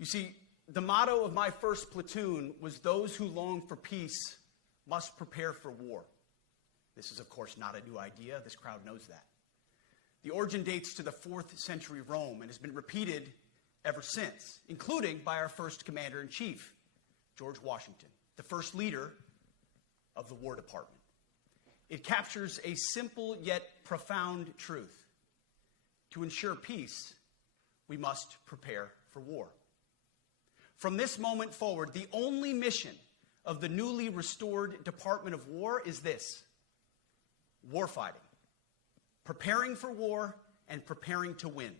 You see, the motto of my first platoon was, "Those who long for peace must prepare for war." This is, of course, not a new idea. This crowd knows that. The origin dates to the 4th century Rome and has been repeated ever since, including by our first commander-in-chief, George Washington, the first leader of the War Department. It captures a simple yet profound truth. To ensure peace, we must prepare for war. From this moment forward, the only mission of the newly restored Department of War is this: warfighting. Preparing for war and preparing to win.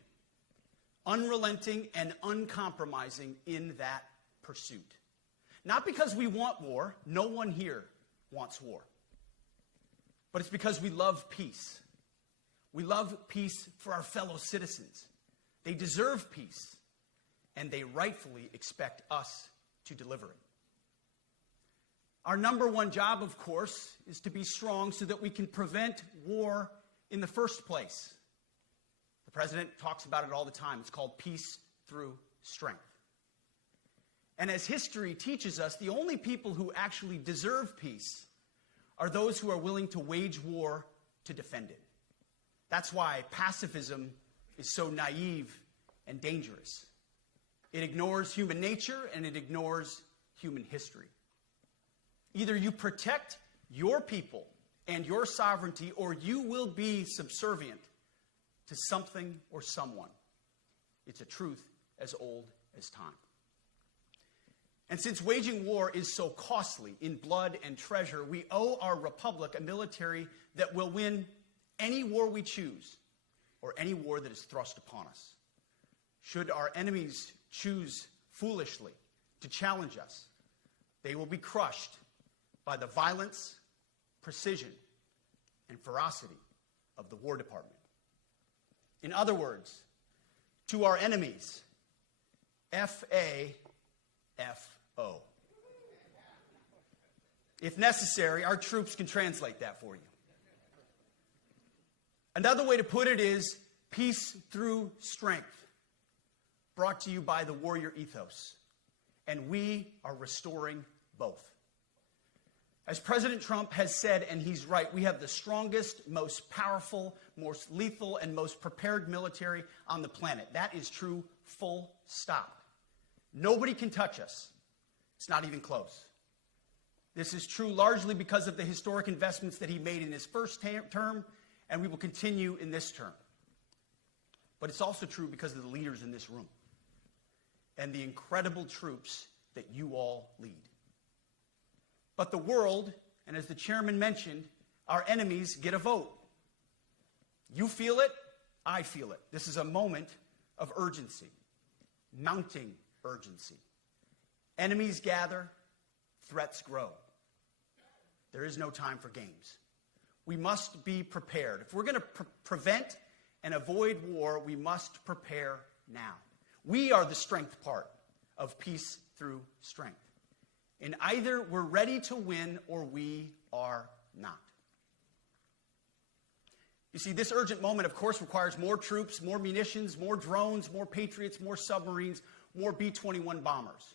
Unrelenting and uncompromising in that pursuit. Not because we want war. No one here wants war. But it's because we love peace. We love peace for our fellow citizens. They deserve peace, and they rightfully expect us to deliver it. Our number one job, of course, is to be strong so that we can prevent war in the first place. The president talks about it all the time. It's called peace through strength. And as history teaches us, the only people who actually deserve peace are those who are willing to wage war to defend it. That's why pacifism is so naive and dangerous. It ignores human nature and it ignores human history. Either you protect your people and your sovereignty, or you will be subservient to something or someone. It's a truth as old as time. And since waging war is so costly in blood and treasure, we owe our republic a military that will win any war we choose, or any war that is thrust upon us. Should our enemies choose foolishly to challenge us, they will be crushed by the violence, precision, and ferocity of the War Department. In other words, to our enemies, F-A-F-O. If necessary, our troops can translate that for you. Another way to put it is peace through strength, brought to you by the warrior ethos. And we are restoring both. As President Trump has said, and he's right, we have the strongest, most powerful, most lethal, and most prepared military on the planet. That is true, full stop. Nobody can touch us. It's not even close. This is true largely because of the historic investments that he made in his first term, and we will continue in this term. But it's also true because of the leaders in this room and the incredible troops that you all lead. But the world, and as the chairman mentioned, our enemies get a vote. You feel it, I feel it. This is a moment of urgency, mounting urgency. Enemies gather, threats grow. There is no time for games. We must be prepared. If we're going to prevent and avoid war, we must prepare now. We are the strength part of peace through strength. And either we're ready to win or we are not. You see, this urgent moment, of course, requires more troops, more munitions, more drones, more Patriots, more submarines, more B-21 bombers.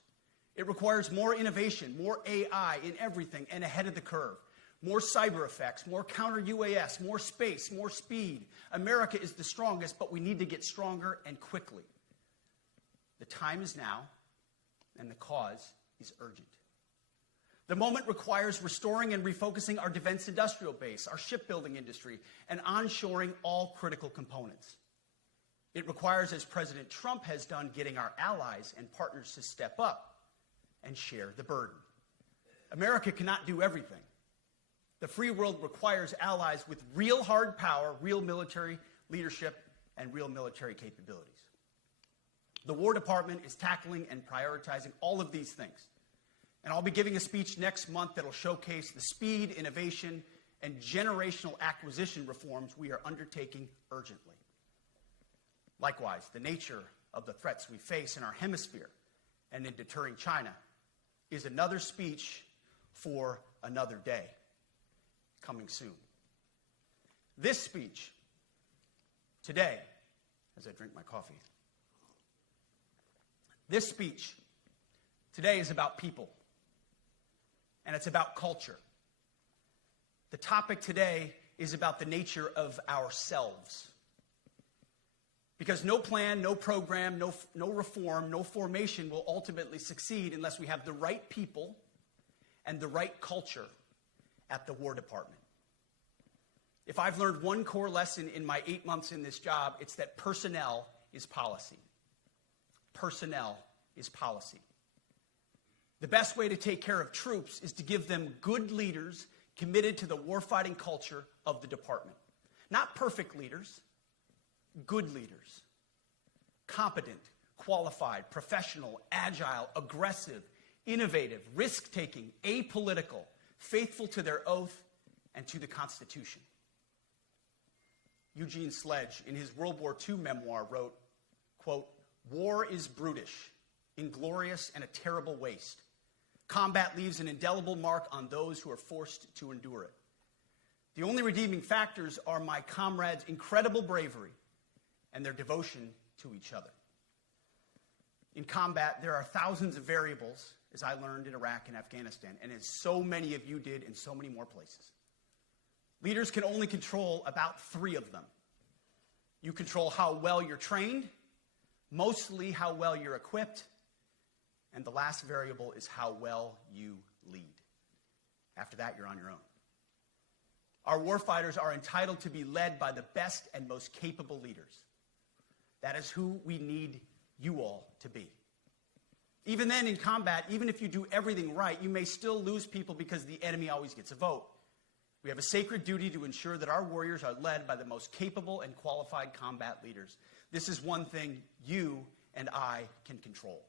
It requires more innovation, more AI in everything and ahead of the curve. More cyber effects, more counter-UAS, more space, more speed. America is the strongest, but we need to get stronger and quickly. The time is now, and the cause is urgent. The moment requires restoring and refocusing our defense industrial base, our shipbuilding industry, and onshoring all critical components. It requires, as President Trump has done, getting our allies and partners to step up and share the burden. America cannot do everything. The free world requires allies with real hard power, real military leadership, and real military capabilities. The War Department is tackling and prioritizing all of these things. And I'll be giving a speech next month that will showcase the speed, innovation, and generational acquisition reforms we are undertaking urgently. Likewise, the nature of the threats we face in our hemisphere and in deterring China is another speech for another day, coming soon. This speech today, as I drink my coffee, This speech today is about people, and it's about culture. The topic today is about the nature of ourselves. Because no plan, no program, no reform, no formation will ultimately succeed unless we have the right people and the right culture at the War Department. If I've learned one core lesson in my 8 months in this job, it's that personnel is policy. Personnel is policy. The best way to take care of troops is to give them good leaders committed to the warfighting culture of the department. Not perfect leaders, good leaders. Competent, qualified, professional, agile, aggressive, innovative, risk-taking, apolitical, faithful to their oath and to the Constitution. Eugene Sledge, in his World War II memoir, wrote, quote, "War is brutish, inglorious, and a terrible waste. Combat leaves an indelible mark on those who are forced to endure it. The only redeeming factors are my comrades' incredible bravery and their devotion to each other." In combat, there are thousands of variables, as I learned in Iraq and Afghanistan, and as so many of you did in so many more places. Leaders can only control about 3 of them. You control how well you're trained, mostly how well you're equipped, and the last variable is how well you lead. After that, you're on your own. Our warfighters are entitled to be led by the best and most capable leaders. That is who we need you all to be. Even then, in combat, even if you do everything right, you may still lose people because the enemy always gets a vote. We have a sacred duty to ensure that our warriors are led by the most capable and qualified combat leaders. This is one thing you and I can control.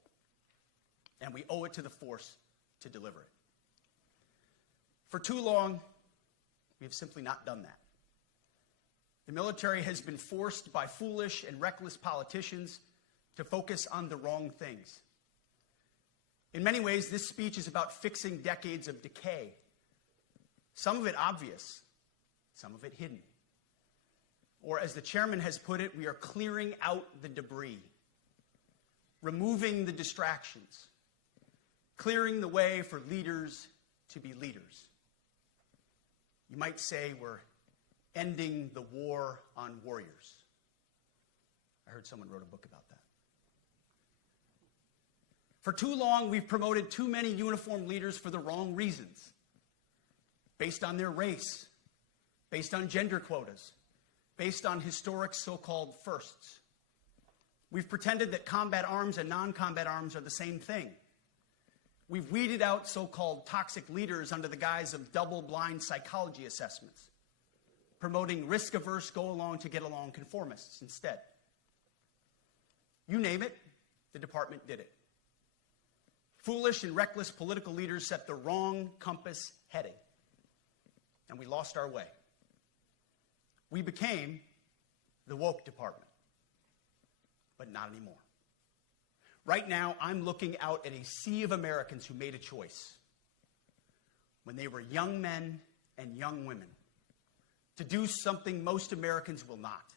And we owe it to the force to deliver it. For too long, we have simply not done that. The military has been forced by foolish and reckless politicians to focus on the wrong things. In many ways, this speech is about fixing decades of decay. Some of it obvious, some of it hidden. Or as the chairman has put it, we are clearing out the debris, removing the distractions, clearing the way for leaders to be leaders. You might say we're ending the war on warriors. I heard someone wrote a book about that. For too long, we've promoted too many uniformed leaders for the wrong reasons, based on their race, based on gender quotas, based on historic so-called firsts. We've pretended that combat arms and non-combat arms are the same thing. We've weeded out so-called toxic leaders under the guise of double-blind psychology assessments, promoting risk-averse, go-along-to-get-along conformists instead. You name it, the department did it. Foolish and reckless political leaders set the wrong compass heading, and we lost our way. We became the woke department, but not anymore. Right now, I'm looking out at a sea of Americans who made a choice when they were young men and young women to do something most Americans will not,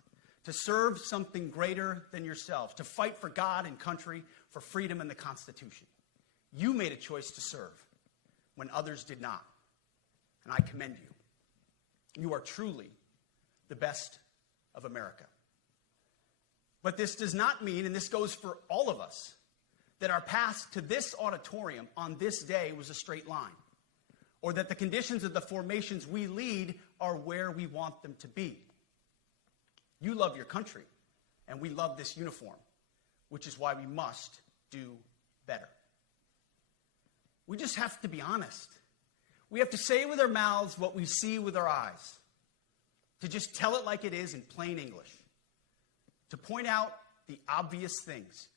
to serve something greater than yourselves, to fight for God and country, for freedom and the Constitution. You made a choice to serve when others did not, and I commend you. You are truly the best of America. But this does not mean, and this goes for all of us, that our path to this auditorium on this day was a straight line, or that the conditions of the formations we lead are where we want them to be. You love your country, and we love this uniform, which is why we must do better. We just have to be honest. We have to say with our mouths what we see with our eyes, to just tell it like it is in plain English, to point out the obvious things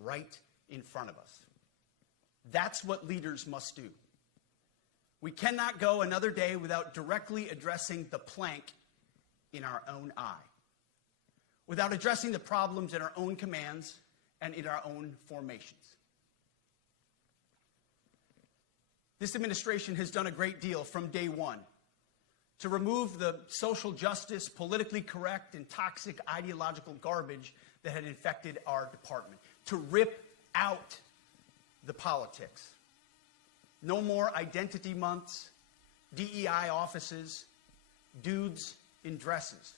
right in front of us. That's what leaders must do. We cannot go another day without directly addressing the plank in our own eye, without addressing the problems in our own commands and in our own formations. This administration has done a great deal from day one to remove the social justice, politically correct, and toxic ideological garbage that had infected our department, to rip out the politics. No more identity months, DEI offices, dudes in dresses.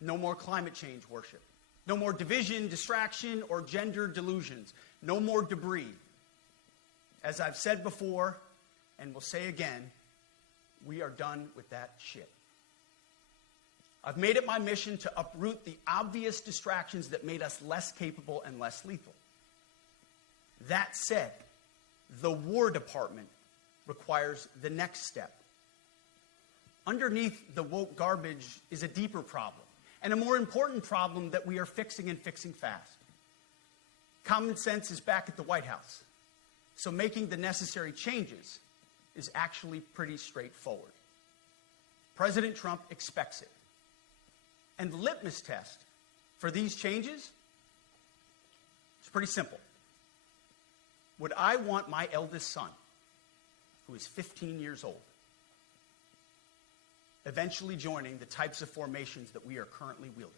No more climate change worship. No more division, distraction, or gender delusions. No more debris. As I've said before, and will say again, we are done with that shit. I've made it my mission to uproot the obvious distractions that made us less capable and less lethal. That said, the War Department requires the next step. Underneath the woke garbage is a deeper problem, and a more important problem that we are fixing and fixing fast. Common sense is back at the White House, so making the necessary changes is actually pretty straightforward. President Trump expects it. And the litmus test for these changes is pretty simple. Would I want my eldest son, who is 15 years old, eventually joining the types of formations that we are currently wielding?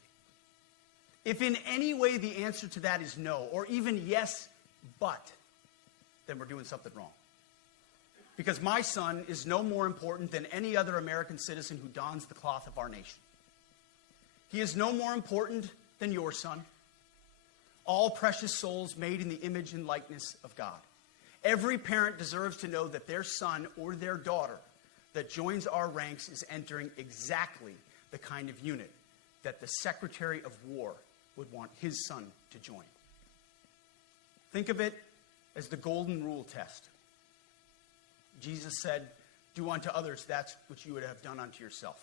If in any way the answer to that is no, or even yes, but, then we're doing something wrong. Because my son is no more important than any other American citizen who dons the cloth of our nation. He is no more important than your son. All precious souls made in the image and likeness of God. Every parent deserves to know that their son or their daughter that joins our ranks is entering exactly the kind of unit that the Secretary of War would want his son to join. Think of it as the golden rule test. Jesus said, "Do unto others that which you would have done unto yourself."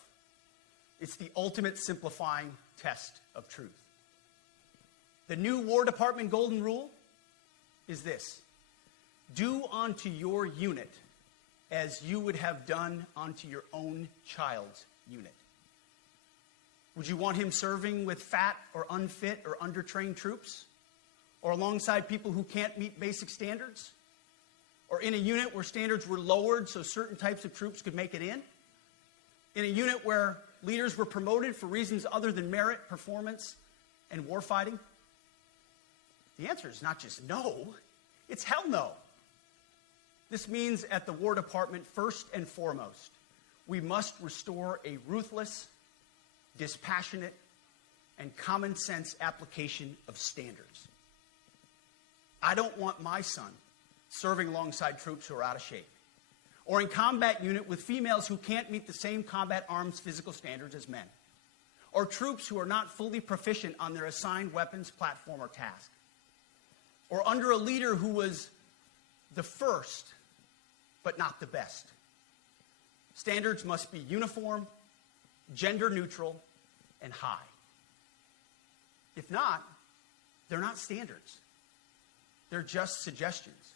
It's the ultimate simplifying test of truth. The new War Department golden rule is this: do unto your unit as you would have done unto your own child's unit. Would you want him serving with fat or unfit or undertrained troops? Or alongside people who can't meet basic standards? Or in a unit where standards were lowered so certain types of troops could make it in? In a unit where leaders were promoted for reasons other than merit, performance, and warfighting? The answer is not just no, it's hell no. This means at the War Department, first and foremost, we must restore a ruthless, dispassionate, and common sense application of standards. I don't want my son serving alongside troops who are out of shape, or in combat unit with females who can't meet the same combat arms physical standards as men, or troops who are not fully proficient on their assigned weapons, platform, or task, or under a leader who was the first but not the best. Standards must be uniform, gender neutral, and high. If not, they're not standards. They're just suggestions.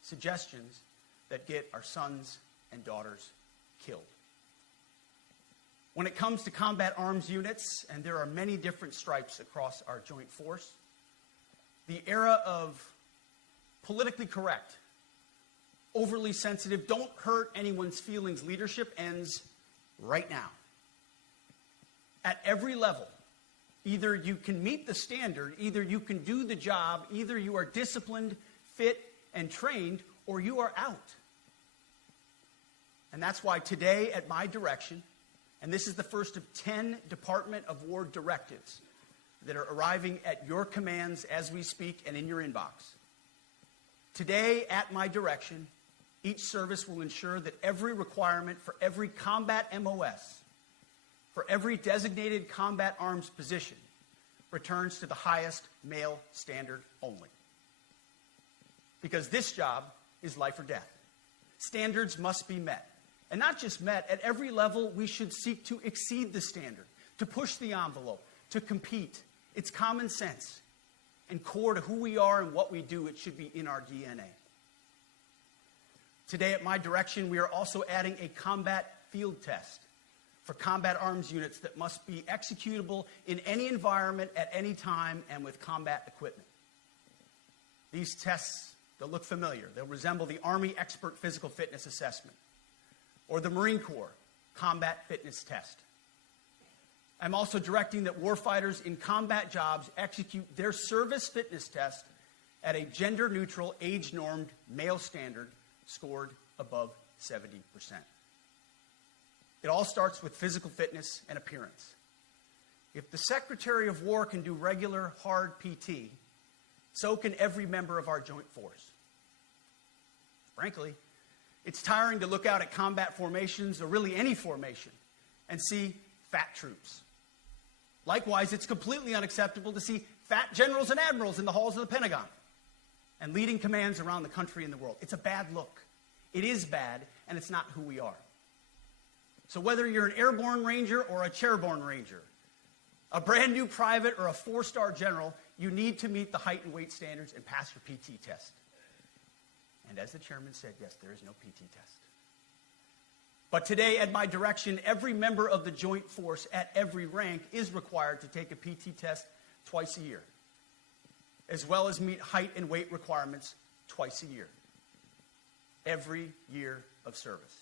Suggestions that get our sons and daughters killed. When it comes to combat arms units, and there are many different stripes across our joint force, the era of politically correct, overly sensitive, don't hurt anyone's feelings leadership ends right now. At every level, either you can meet the standard, either you can do the job, either you are disciplined, fit, and trained, or you are out. And that's why today, at my direction, and this is the first of 10 Department of War directives that are arriving at your commands as we speak and in your inbox. Today, at my direction, each service will ensure that every requirement for every combat MOS, for every designated combat arms position, returns to the highest male standard only. Because this job is life or death. Standards must be met. And not just met, at every level we should seek to exceed the standard, to push the envelope, to compete. It's common sense. And core to who we are and what we do, it should be in our DNA. Today, at my direction, we are also adding a combat field test for combat arms units that must be executable in any environment at any time and with combat equipment. These tests, they'll look familiar. They'll resemble the Army Expert Physical Fitness Assessment or the Marine Corps Combat Fitness Test. I'm also directing that warfighters in combat jobs execute their service fitness test at a gender-neutral, age-normed male standard scored above 70%. It all starts with physical fitness and appearance. If the Secretary of War can do regular, hard PT, so can every member of our joint force. Frankly, it's tiring to look out at combat formations, or really any formation, and see fat troops. Likewise, it's completely unacceptable to see fat generals and admirals in the halls of the Pentagon and leading commands around the country and the world. It's a bad look. It is bad, and it's not who we are. So whether you're an airborne ranger or a chairborne ranger, a brand new private or a 4-star general, you need to meet the height and weight standards and pass your PT test. And as the chairman said, yes, there is no PT test. But today, at my direction, every member of the joint force at every rank is required to take a PT test twice a year, as well as meet height and weight requirements twice a year, every year of service.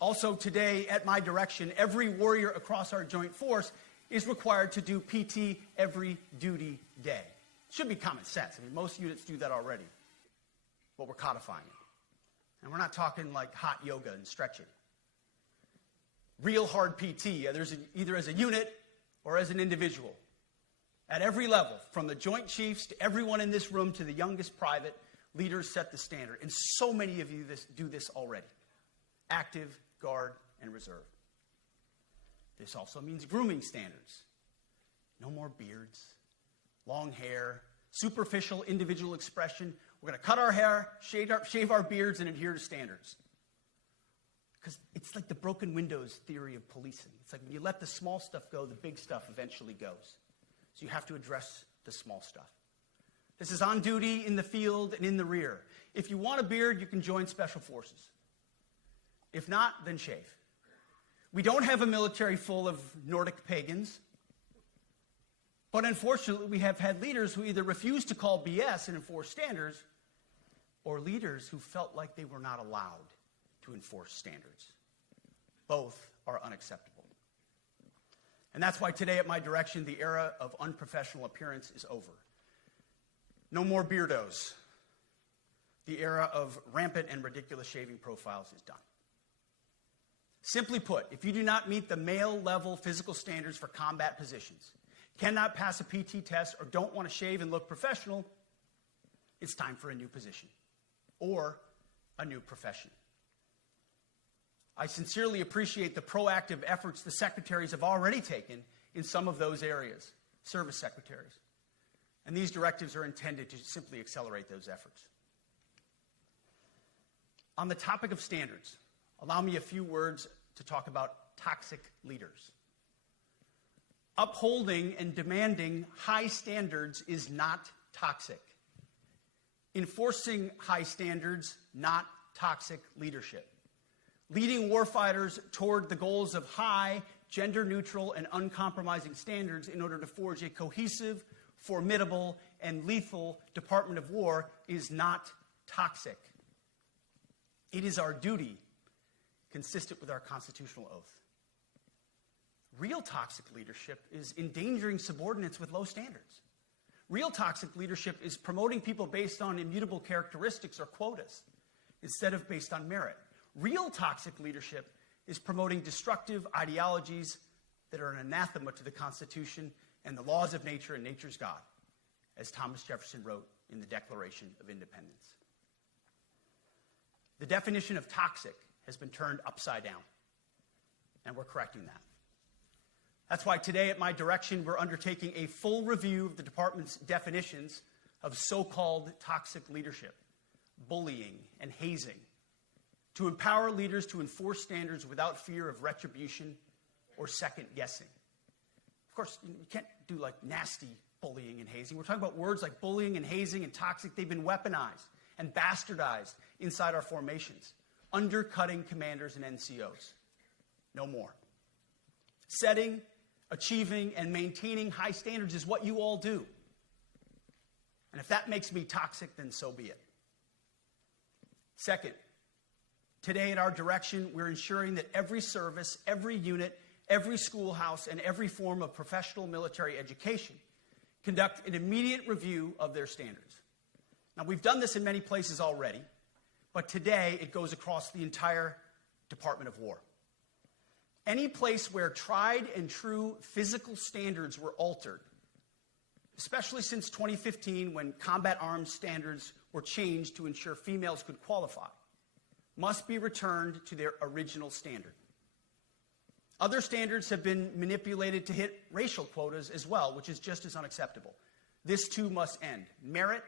Also today, at my direction, every warrior across our joint force is required to do PT every duty day. It should be common sense. I mean, most units do that already, but we're codifying it. And we're not talking like hot yoga and stretching. Real hard PT, either as a unit or as an individual. At every level, from the Joint Chiefs to everyone in this room to the youngest private, leaders set the standard. And so many of you do this already. Active, Guard, and Reserve. This also means grooming standards. No more beards, long hair, superficial individual expression. We're going to cut our hair, shave our beards, and adhere to standards. Because it's like the broken windows theory of policing. It's like when you let the small stuff go, the big stuff eventually goes. So you have to address the small stuff. This is on duty, in the field, and in the rear. If you want a beard, you can join Special Forces. If not, then shave. We don't have a military full of Nordic pagans. But unfortunately, we have had leaders who either refuse to call BS and enforce standards, or leaders who felt like they were not allowed to enforce standards. Both are unacceptable. And that's why today, at my direction, the era of unprofessional appearance is over. No more beardos. The era of rampant and ridiculous shaving profiles is done. Simply put, if you do not meet the male-level physical standards for combat positions, cannot pass a PT test, or don't want to shave and look professional, it's time for a new position or a new profession. I sincerely appreciate the proactive efforts the secretaries have already taken in some of those areas, service secretaries. And these directives are intended to simply accelerate those efforts. On the topic of standards, allow me a few words to talk about toxic leaders. Upholding and demanding high standards is not toxic. Enforcing high standards, not toxic leadership. Leading warfighters toward the goals of high, gender-neutral, and uncompromising standards in order to forge a cohesive, formidable, and lethal Department of War is not toxic. It is our duty, consistent with our constitutional oath. Real toxic leadership is endangering subordinates with low standards. Real toxic leadership is promoting people based on immutable characteristics or quotas instead of based on merit. Real toxic leadership is promoting destructive ideologies that are an anathema to the Constitution and the laws of nature and nature's God, as Thomas Jefferson wrote in the Declaration of Independence. The definition of toxic has been turned upside down, and we're correcting that. That's why today, at my direction, we're undertaking a full review of the department's definitions of so-called toxic leadership, bullying, and hazing, to empower leaders to enforce standards without fear of retribution or second-guessing. Of course, you can't do like nasty bullying and hazing. We're talking about words like bullying and hazing and toxic. They've been weaponized and bastardized inside our formations, undercutting commanders and NCOs. No more. Setting, achieving, and maintaining high standards is what you all do. And if that makes me toxic, then so be it. Second, today at our direction, we're ensuring that every service, every unit, every schoolhouse, and every form of professional military education conduct an immediate review of their standards. Now, we've done this in many places already, but today it goes across the entire Department of War. Any place where tried and true physical standards were altered, especially since 2015 when combat arms standards were changed to ensure females could qualify, must be returned to their original standard. Other standards have been manipulated to hit racial quotas as well, which is just as unacceptable. This too must end. Merit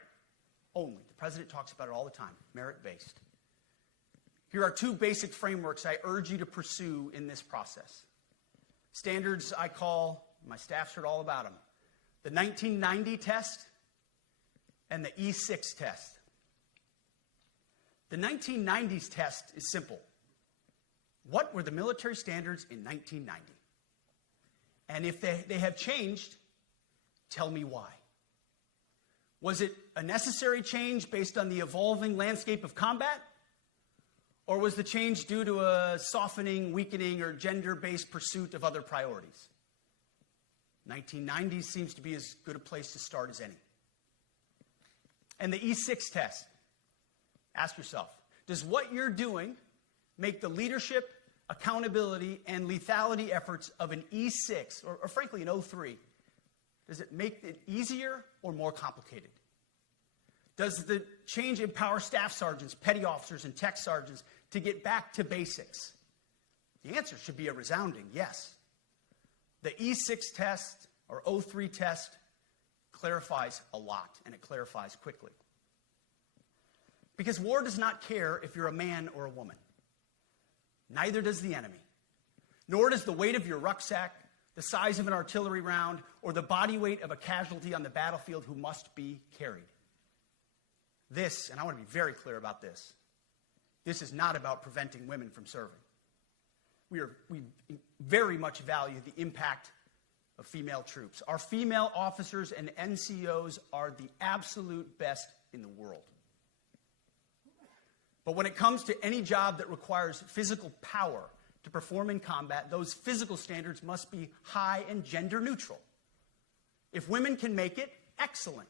only. The president talks about it all the time, merit-based. Here are two basic frameworks I urge you to pursue in this process. Standards I call, my staff's heard all about them, the 1990 test and the E6 test. The 1990s test is simple. What were the military standards in 1990? And if they have changed, tell me why. Was it a necessary change based on the evolving landscape of combat? Or was the change due to a softening, weakening, or gender-based pursuit of other priorities? 1990s seems to be as good a place to start as any. And the E6 test. Ask yourself, does what you're doing make the leadership, accountability, and lethality efforts of an E6, or frankly an O3, does it make it easier or more complicated? Does the change empower staff sergeants, petty officers, and tech sergeants to get back to basics? The answer should be a resounding yes. The E6 test, or O3 test, clarifies a lot, and it clarifies quickly. Because war does not care if you're a man or a woman. Neither does the enemy. Nor does the weight of your rucksack, the size of an artillery round, or the body weight of a casualty on the battlefield who must be carried. This, and I want to be very clear about this, this is not about preventing women from serving. We very much value the impact of female troops. Our female officers and NCOs are the absolute best in the world. But when it comes to any job that requires physical power to perform in combat, those physical standards must be high and gender neutral. If women can make it, excellent.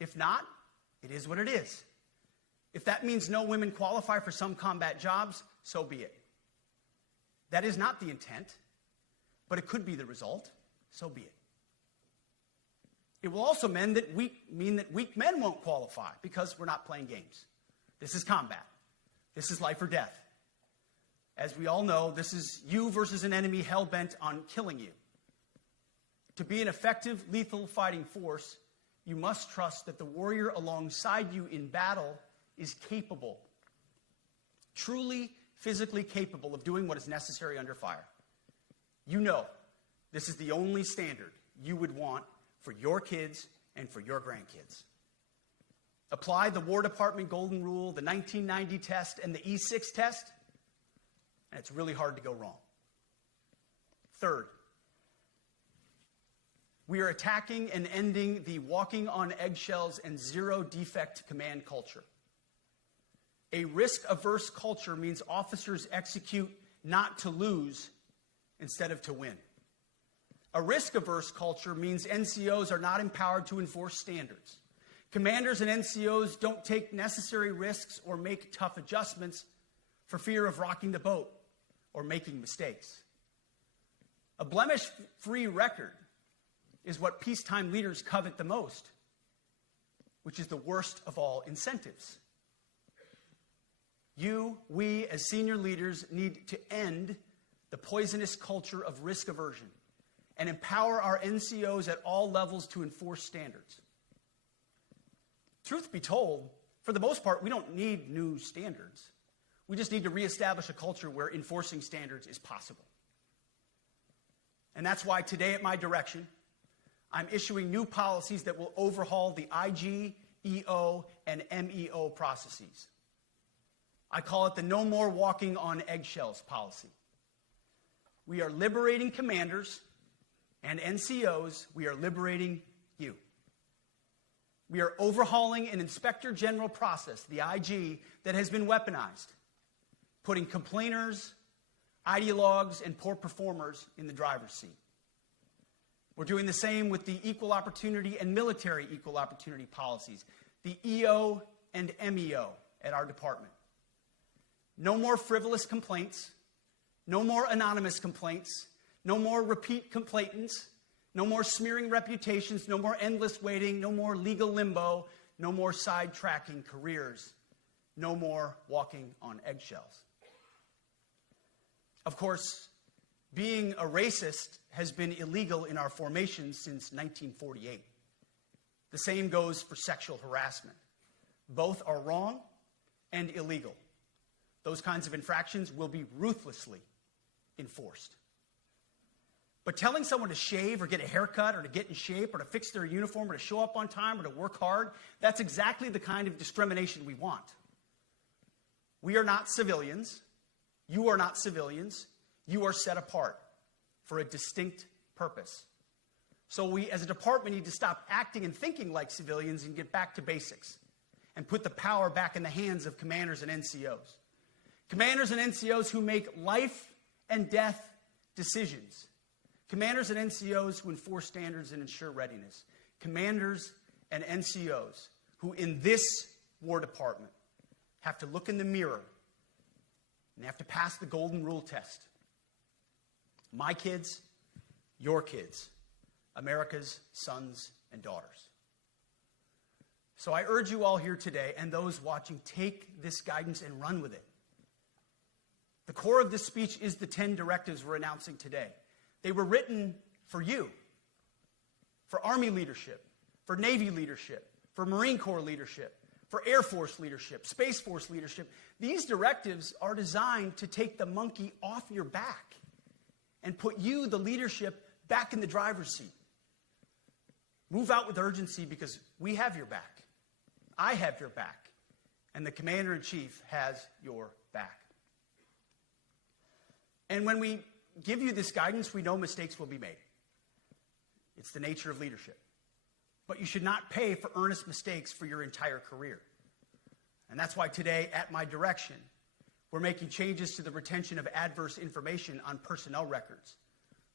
If not, it is what it is. If that means no women qualify for some combat jobs, so be it. That is not the intent, but it could be the result, so be it. It will also mean that weak men won't qualify because we're not playing games. This is combat. This is life or death. As we all know, this is you versus an enemy hell-bent on killing you. To be an effective, lethal fighting force, you must trust that the warrior alongside you in battle is capable, truly physically capable of doing what is necessary under fire. You know this is the only standard you would want for your kids and for your grandkids. Apply the War Department Golden Rule, the 1990 test, and the E6 test, and it's really hard to go wrong. Third, we are attacking and ending the walking on eggshells and zero defect command culture. A risk-averse culture means officers execute not to lose instead of to win. A risk-averse culture means NCOs are not empowered to enforce standards. Commanders and NCOs don't take necessary risks or make tough adjustments for fear of rocking the boat or making mistakes. A blemish-free record is what peacetime leaders covet the most, which is the worst of all incentives. We, as senior leaders, need to end the poisonous culture of risk aversion and empower our NCOs at all levels to enforce standards. Truth be told, for the most part, we don't need new standards. We just need to reestablish a culture where enforcing standards is possible. And that's why today, at my direction, I'm issuing new policies that will overhaul the IG, EO, and MEO processes. I call it the No More Walking on Eggshells policy. We are liberating commanders and NCOs. We are liberating you. We are overhauling an inspector general process, the IG, that has been weaponized, putting complainers, ideologues and poor performers in the driver's seat. We're doing the same with the equal opportunity and military equal opportunity policies, the EO and MEO at our department. No more frivolous complaints, no more anonymous complaints, no more repeat complainants, no more smearing reputations, no more endless waiting, no more legal limbo, no more sidetracking careers, no more walking on eggshells. Of course, being a racist has been illegal in our formation since 1948. The same goes for sexual harassment. Both are wrong and illegal. Those kinds of infractions will be ruthlessly enforced. But telling someone to shave or get a haircut or to get in shape or to fix their uniform or to show up on time or to work hard, that's exactly the kind of discrimination we want. We are not civilians. You are not civilians. You are set apart for a distinct purpose. So we, as a department, need to stop acting and thinking like civilians and get back to basics and put the power back in the hands of commanders and NCOs. Commanders and NCOs who make life and death decisions. Commanders and NCOs who enforce standards and ensure readiness. Commanders and NCOs who, in this War Department, have to look in the mirror and have to pass the golden rule test. My kids, your kids, America's sons and daughters. So I urge you all here today and those watching, take this guidance and run with it. The core of this speech is the 10 directives we're announcing today. They were written for you, for Army leadership, for Navy leadership, for Marine Corps leadership, for Air Force leadership, Space Force leadership. These directives are designed to take the monkey off your back and put you, the leadership, back in the driver's seat. Move out with urgency because we have your back. I have your back. And the Commander-in-Chief has your back. And when we give you this guidance, we know mistakes will be made. It's the nature of leadership. But you should not pay for earnest mistakes for your entire career. And that's why today, at my direction, we're making changes to the retention of adverse information on personnel records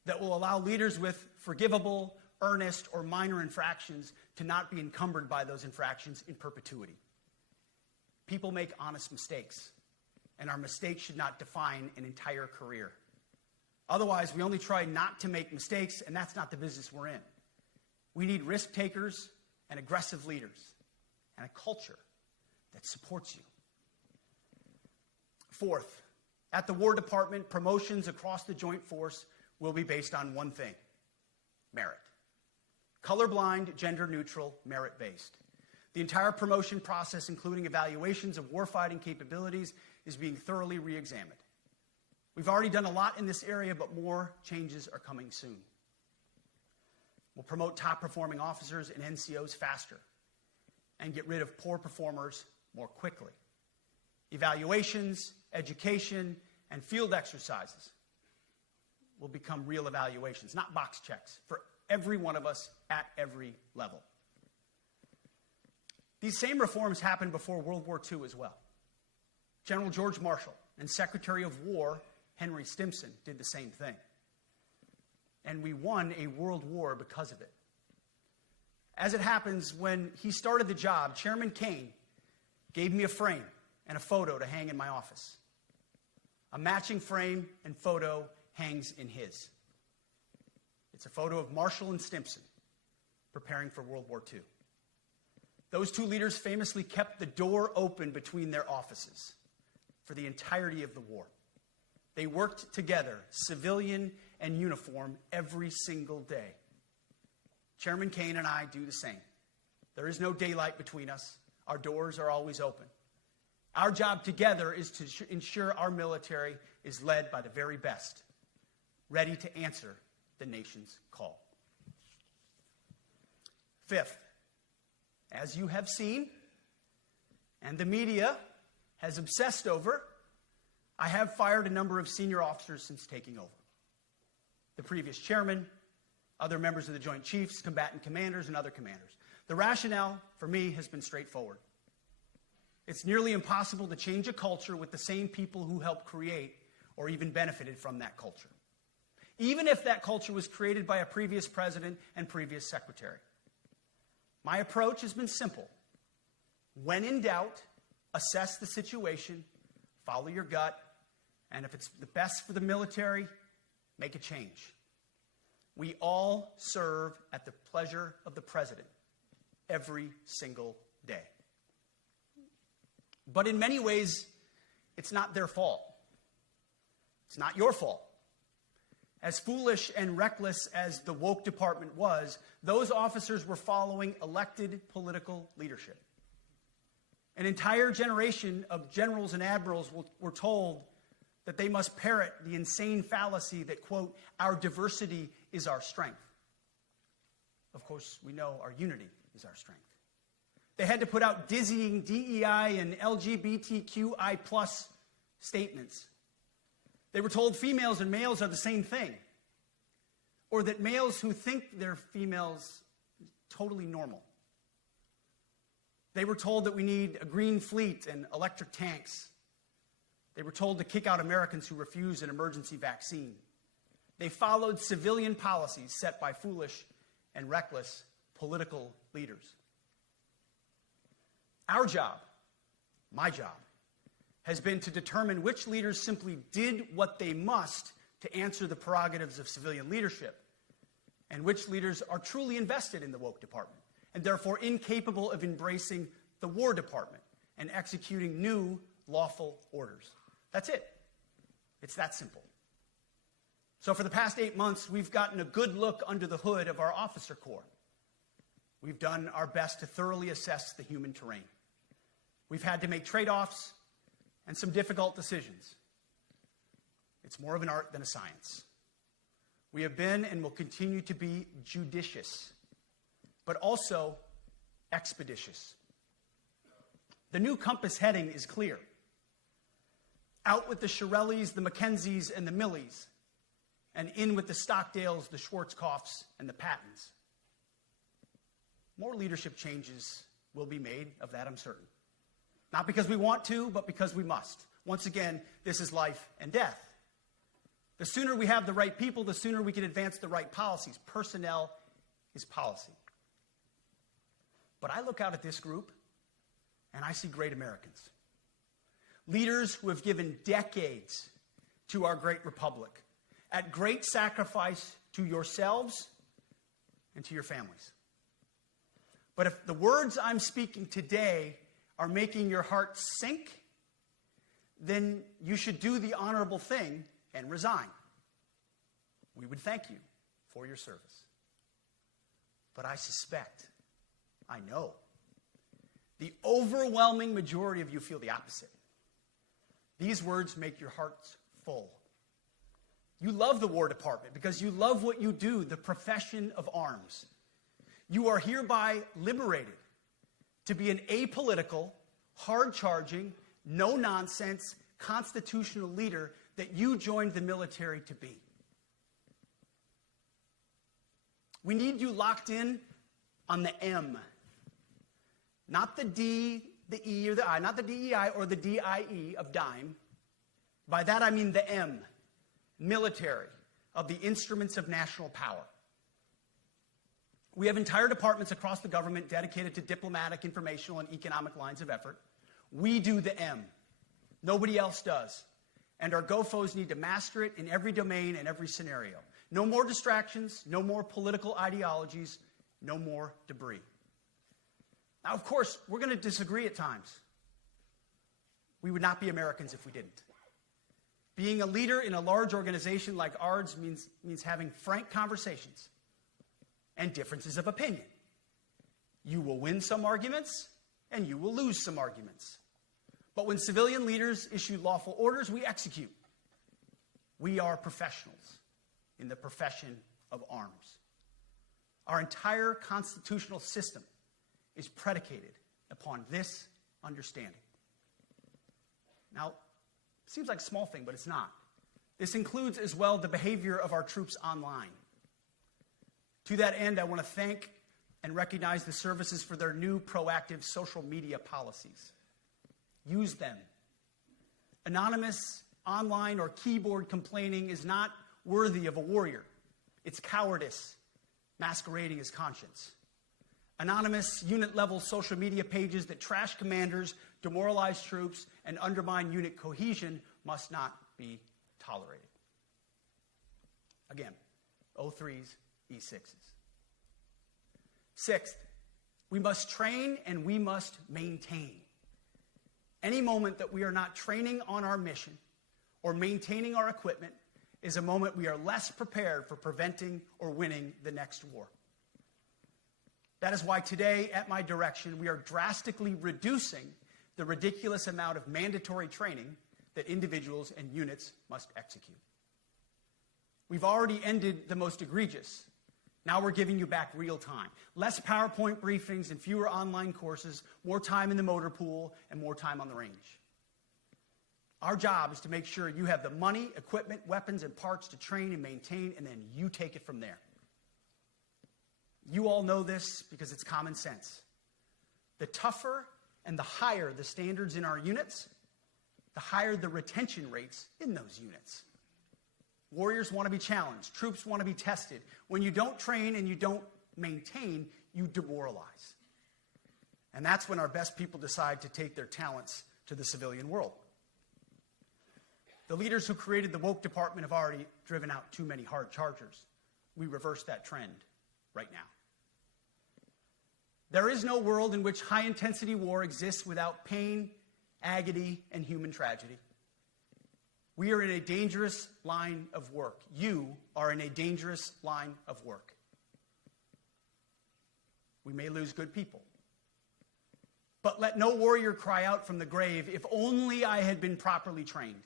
that will allow leaders with forgivable, earnest, or minor infractions to not be encumbered by those infractions in perpetuity. People make honest mistakes, and our mistakes should not define an entire career. Otherwise, we only try not to make mistakes, and that's not the business we're in. We need risk takers and aggressive leaders and a culture that supports you. Fourth, at the War Department, promotions across the Joint Force will be based on one thing: merit. Colorblind, gender-neutral, merit-based. The entire promotion process, including evaluations of warfighting capabilities, is being thoroughly re-examined. We've already done a lot in this area, but more changes are coming soon. We'll promote top-performing officers and NCOs faster and get rid of poor performers more quickly. Evaluations, education, and field exercises will become real evaluations, not box checks, for every one of us at every level. These same reforms happened before World War II as well. General George Marshall and Secretary of War Henry Stimson did the same thing. And we won a world war because of it. As it happens, when he started the job, Chairman Kane gave me a frame and a photo to hang in my office. A matching frame and photo hangs in his. It's a photo of Marshall and Stimson preparing for World War II. Those two leaders famously kept the door open between their offices for the entirety of the war. They worked together, civilian and uniform, every single day. Chairman Kane and I do the same. There is no daylight between us. Our doors are always open. Our job together is to ensure our military is led by the very best, ready to answer the nation's call. Fifth, as you have seen, and the media has obsessed over, I have fired a number of senior officers since taking over. The previous chairman, other members of the Joint Chiefs, combatant commanders, and other commanders. The rationale for me has been straightforward. It's nearly impossible to change a culture with the same people who helped create or even benefited from that culture, even if that culture was created by a previous president and previous secretary. My approach has been simple. When in doubt, assess the situation, follow your gut, and if it's the best for the military, make a change. We all serve at the pleasure of the president every single day. But in many ways, it's not their fault. It's not your fault. As foolish and reckless as the woke department was, those officers were following elected political leadership. An entire generation of generals and admirals were told that they must parrot the insane fallacy that, quote, our diversity is our strength. Of course, we know our unity is our strength. They had to put out dizzying DEI and LGBTQI plus statements. They were told females and males are the same thing, or that males who think they're females are totally normal. They were told that we need a green fleet and electric tanks. They were told to kick out Americans who refuse an emergency vaccine. They followed civilian policies set by foolish and reckless political leaders. Our job, my job, has been to determine which leaders simply did what they must to answer the prerogatives of civilian leadership, and which leaders are truly invested in the woke department, and therefore incapable of embracing the War Department and executing new lawful orders. That's it. It's that simple. So for the past 8 months, we've gotten a good look under the hood of our officer corps. We've done our best to thoroughly assess the human terrain. We've had to make trade-offs and some difficult decisions. It's more of an art than a science. We have been and will continue to be judicious, but also expeditious. The new compass heading is clear. Out with the Shirellis, the Mackenzies, and the Millies, and in with the Stockdales, the Schwarzkopfs, and the Pattons. More leadership changes will be made, of that I'm certain. Not because we want to, but because we must. Once again, this is life and death. The sooner we have the right people, the sooner we can advance the right policies. Personnel is policy. But I look out at this group, and I see great Americans. Leaders who have given decades to our great republic, at great sacrifice to yourselves and to your families. But if the words I'm speaking today are making your heart sink, then you should do the honorable thing and resign. We would thank you for your service. But I suspect, I know, the overwhelming majority of you feel the opposite. These words make your hearts full. You love the War Department because you love what you do, the profession of arms. You are hereby liberated to be an apolitical, hard-charging, no-nonsense, constitutional leader that you joined the military to be. We need you locked in on the M, not the D, the E, or the I, not the DEI or the DIE of dime. By that I mean the M, military, of the instruments of national power. We have entire departments across the government dedicated to diplomatic, informational, and economic lines of effort. We do the M. Nobody else does. And our GoFos need to master it in every domain and every scenario. No more distractions, no more political ideologies, no more debris. Now, of course, we're going to disagree at times. We would not be Americans if we didn't. Being a leader in a large organization like ours means having frank conversations and differences of opinion. You will win some arguments, and you will lose some arguments. But when civilian leaders issue lawful orders, we execute. We are professionals in the profession of arms. Our entire constitutional system is predicated upon this understanding. Now, it seems like a small thing, but it's not. This includes as well the behavior of our troops online. To that end, I want to thank and recognize the services for their new proactive social media policies. Use them. Anonymous online or keyboard complaining is not worthy of a warrior. It's cowardice masquerading as conscience. Anonymous unit-level social media pages that trash commanders, demoralize troops, and undermine unit cohesion must not be tolerated. Again, O3s, E6s. Sixth, we must train and we must maintain. Any moment that we are not training on our mission or maintaining our equipment is a moment we are less prepared for preventing or winning the next war. That is why today, at my direction, we are drastically reducing the ridiculous amount of mandatory training that individuals and units must execute. We've already ended the most egregious. Now we're giving you back real time. Less PowerPoint briefings and fewer online courses, more time in the motor pool, and more time on the range. Our job is to make sure you have the money, equipment, weapons, and parts to train and maintain, and then you take it from there. You all know this because it's common sense. The tougher and the higher the standards in our units, the higher the retention rates in those units. Warriors want to be challenged. Troops want to be tested. When you don't train and you don't maintain, you demoralize. And that's when our best people decide to take their talents to the civilian world. The leaders who created the woke department have already driven out too many hard chargers. We reverse that trend right now. There is no world in which high-intensity war exists without pain, agony, and human tragedy. We are in a dangerous line of work. You are in a dangerous line of work. We may lose good people. But let no warrior cry out from the grave, if only I had been properly trained.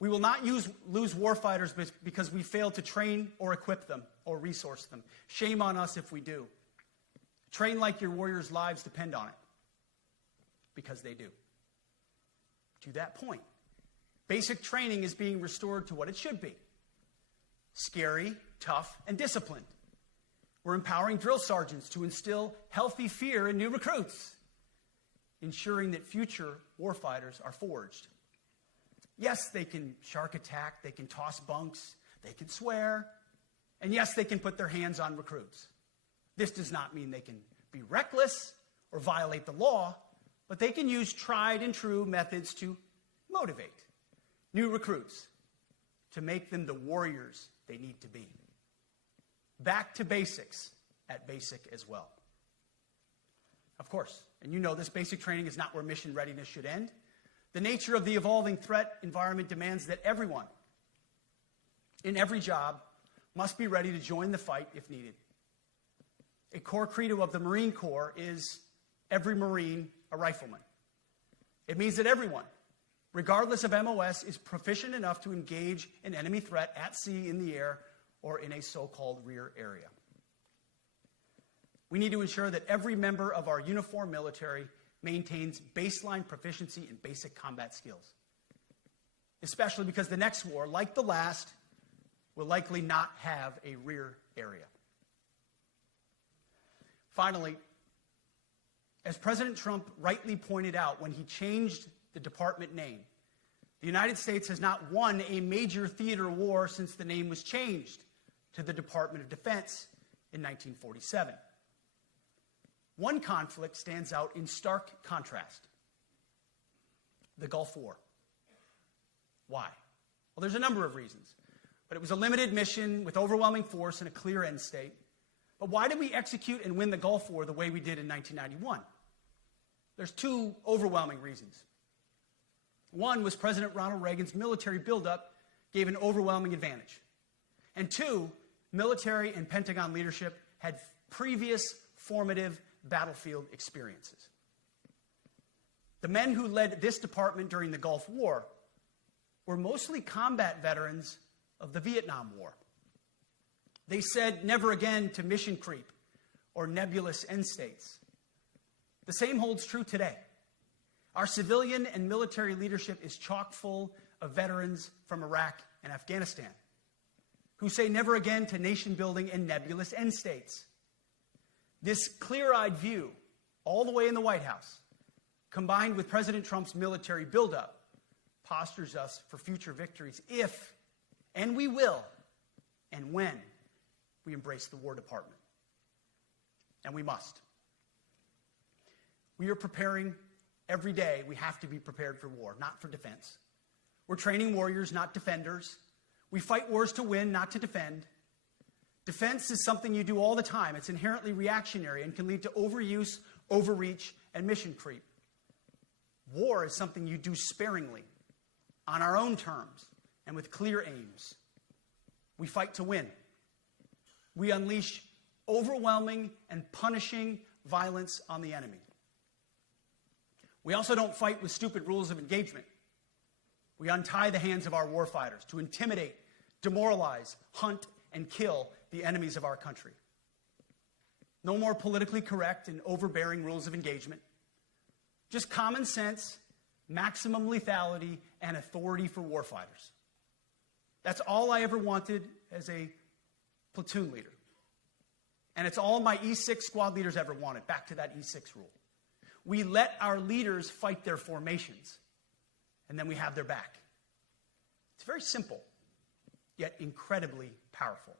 We will not lose warfighters because we failed to train or equip them or resource them. Shame on us if we do. Train like your warriors' lives depend on it, because they do. To that point, basic training is being restored to what it should be. Scary, tough, and disciplined. We're empowering drill sergeants to instill healthy fear in new recruits, ensuring that future warfighters are forged. Yes, they can shark attack, they can toss bunks, they can swear, and yes, they can put their hands on recruits. This does not mean they can be reckless or violate the law, but they can use tried and true methods to motivate new recruits, to make them the warriors they need to be. Back to basics at basic as well. Of course, and you know this, basic training is not where mission readiness should end. The nature of the evolving threat environment demands that everyone, in every job, must be ready to join the fight if needed. A core credo of the Marine Corps is every Marine a rifleman. It means that everyone, regardless of MOS, is proficient enough to engage an enemy threat at sea, in the air, or in a so-called rear area. We need to ensure that every member of our uniformed military maintains baseline proficiency in basic combat skills, especially because the next war, like the last, will likely not have a rear area. Finally, as President Trump rightly pointed out when he changed the department name, the United States has not won a major theater war since the name was changed to the Department of Defense in 1947. One conflict stands out in stark contrast: the Gulf War. Why? Well, there's a number of reasons, but it was a limited mission with overwhelming force and a clear end state. But why did we execute and win the Gulf War the way we did in 1991? There's two overwhelming reasons. One was President Ronald Reagan's military buildup gave an overwhelming advantage. And two, military and Pentagon leadership had previous formative battlefield experiences. The men who led this department during the Gulf War were mostly combat veterans of the Vietnam War. They said never again to mission creep or nebulous end states. The same holds true today. Our civilian and military leadership is chock full of veterans from Iraq and Afghanistan who say never again to nation building and nebulous end states. This clear-eyed view, all the way in the White House, combined with President Trump's military buildup, postures us for future victories if, and we will, and when we embrace the War Department. And we must. We are preparing every day. We have to be prepared for war, not for defense. We're training warriors, not defenders. We fight wars to win, not to defend. Defense is something you do all the time. It's inherently reactionary and can lead to overuse, overreach, and mission creep. War is something you do sparingly, on our own terms, and with clear aims. We fight to win. We unleash overwhelming and punishing violence on the enemy. We also don't fight with stupid rules of engagement. We untie the hands of our warfighters to intimidate, demoralize, hunt, and kill the enemies of our country. No more politically correct and overbearing rules of engagement. Just common sense, maximum lethality, and authority for warfighters. That's all I ever wanted as a platoon leader. And it's all my E6 squad leaders ever wanted, back to that E6 rule. We let our leaders fight their formations, and then we have their back. It's very simple, yet incredibly powerful.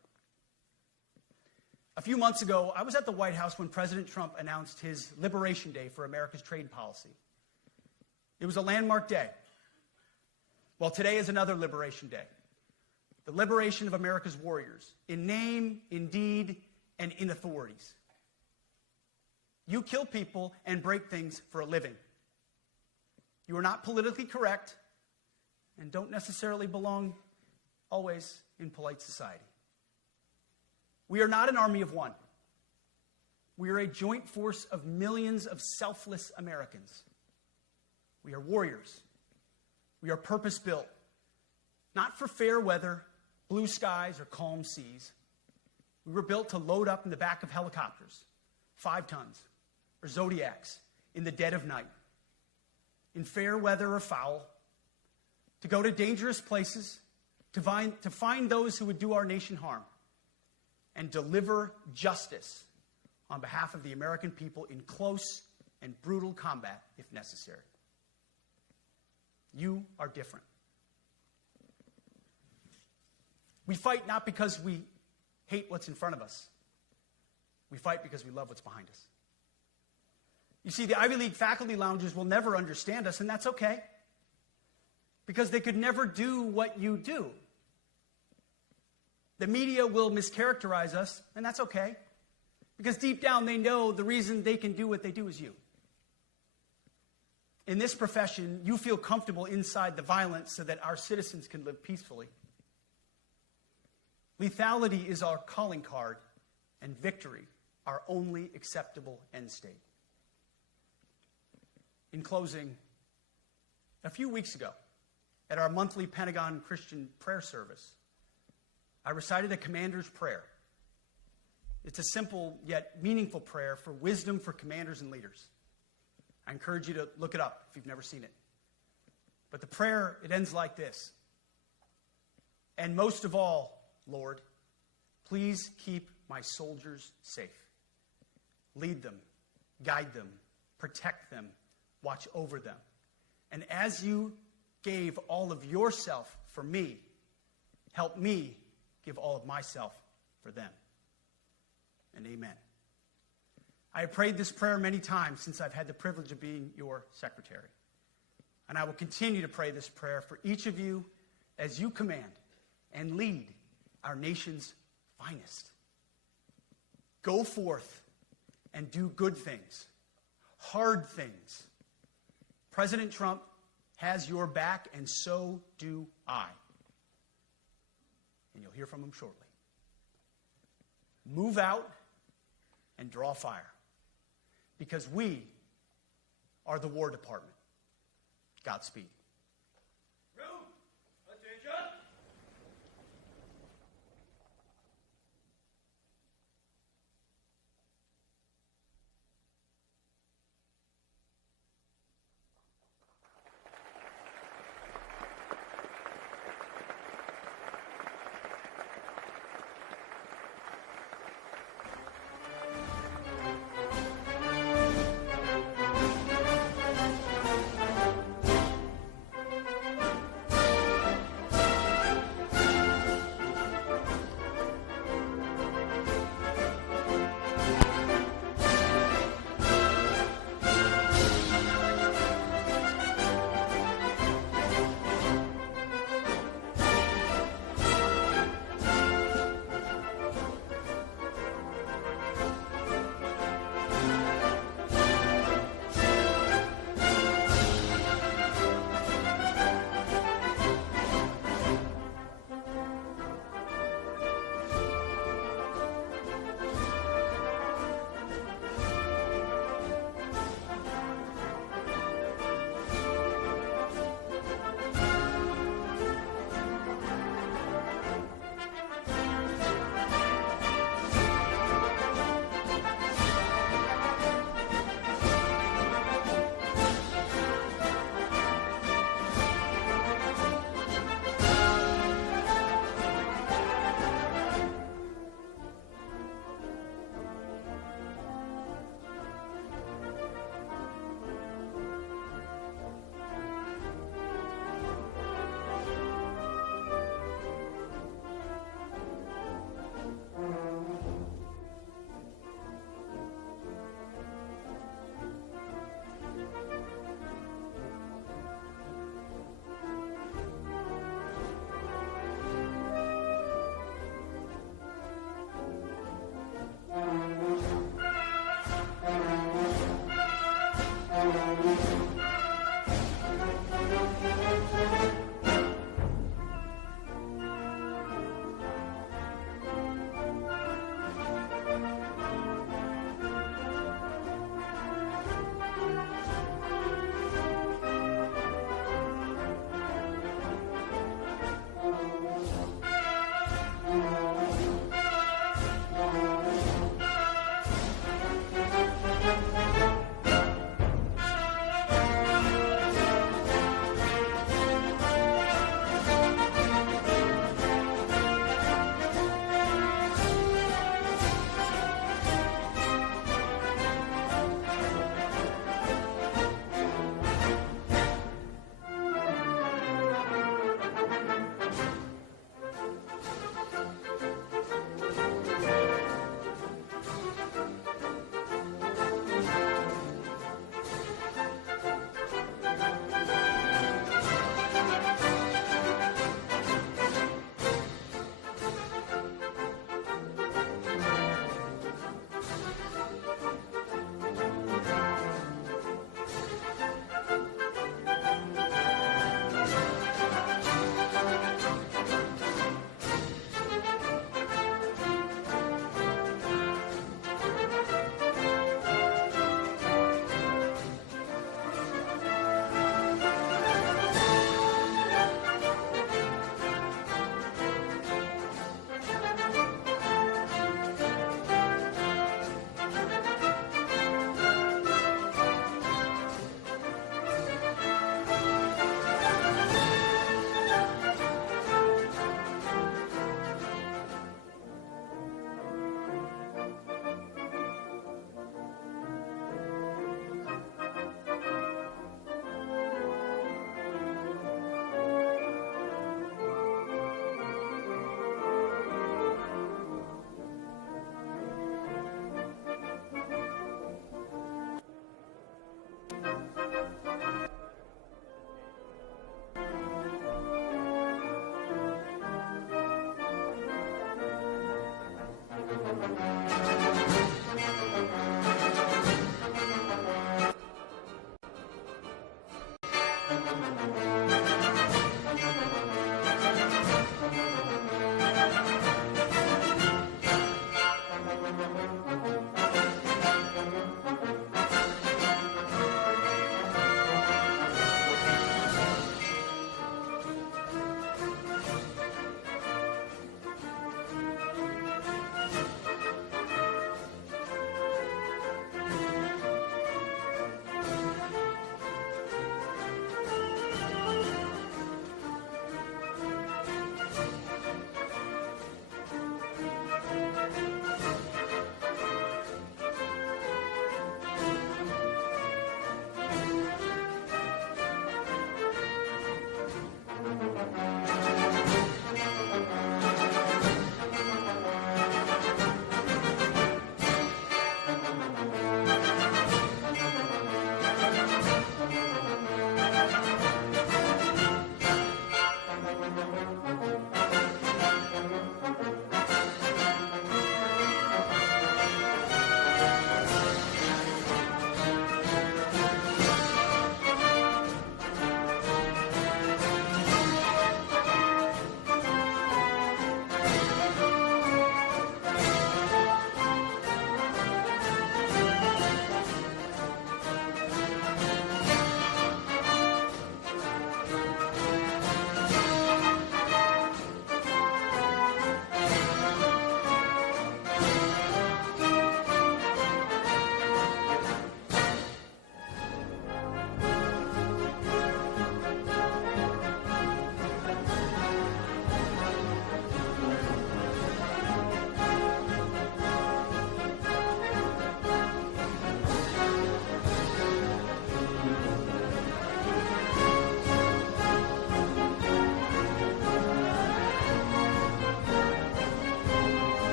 A few months ago, I was at the White House when President Trump announced his Liberation Day for America's trade policy. It was a landmark day. Well, today is another Liberation Day. The liberation of America's warriors, in name, in deed, and in authorities. You kill people and break things for a living. You are not politically correct and don't necessarily belong always in polite society. We are not an army of one. We are a joint force of millions of selfless Americans. We are warriors. We are purpose-built, not for fair weather, blue skies, or calm seas. We were built to load up in the back of helicopters, 5 tons, or Zodiacs, in the dead of night, in fair weather or foul, to go to dangerous places, to find those who would do our nation harm, and deliver justice on behalf of the American people in close and brutal combat if necessary. You are different. We fight not because we hate what's in front of us. We fight because we love what's behind us. You see, the Ivy League faculty lounges will never understand us, and that's okay, because they could never do what you do. The media will mischaracterize us, and that's okay, because deep down they know the reason they can do what they do is you. In this profession, you feel comfortable inside the violence so that our citizens can live peacefully. Lethality is our calling card, and victory our only acceptable end state. In closing, a few weeks ago, at our monthly Pentagon Christian prayer service, I recited a commander's prayer. It's a simple yet meaningful prayer for wisdom for commanders and leaders. I encourage you to look it up if you've never seen it. But the prayer, it ends like this. And most of all, Lord, please keep my soldiers safe. Lead them, guide them, protect them, watch over them. And as you gave all of yourself for me, help me give all of myself for them. And amen. I have prayed this prayer many times since I've had the privilege of being your secretary. And I will continue to pray this prayer for each of you as you command and lead our nation's finest. Go forth and do good things, hard things. President Trump has your back, and so do I. And you'll hear from him shortly. Move out and draw fire, because we are the War Department. Godspeed. Room, attention.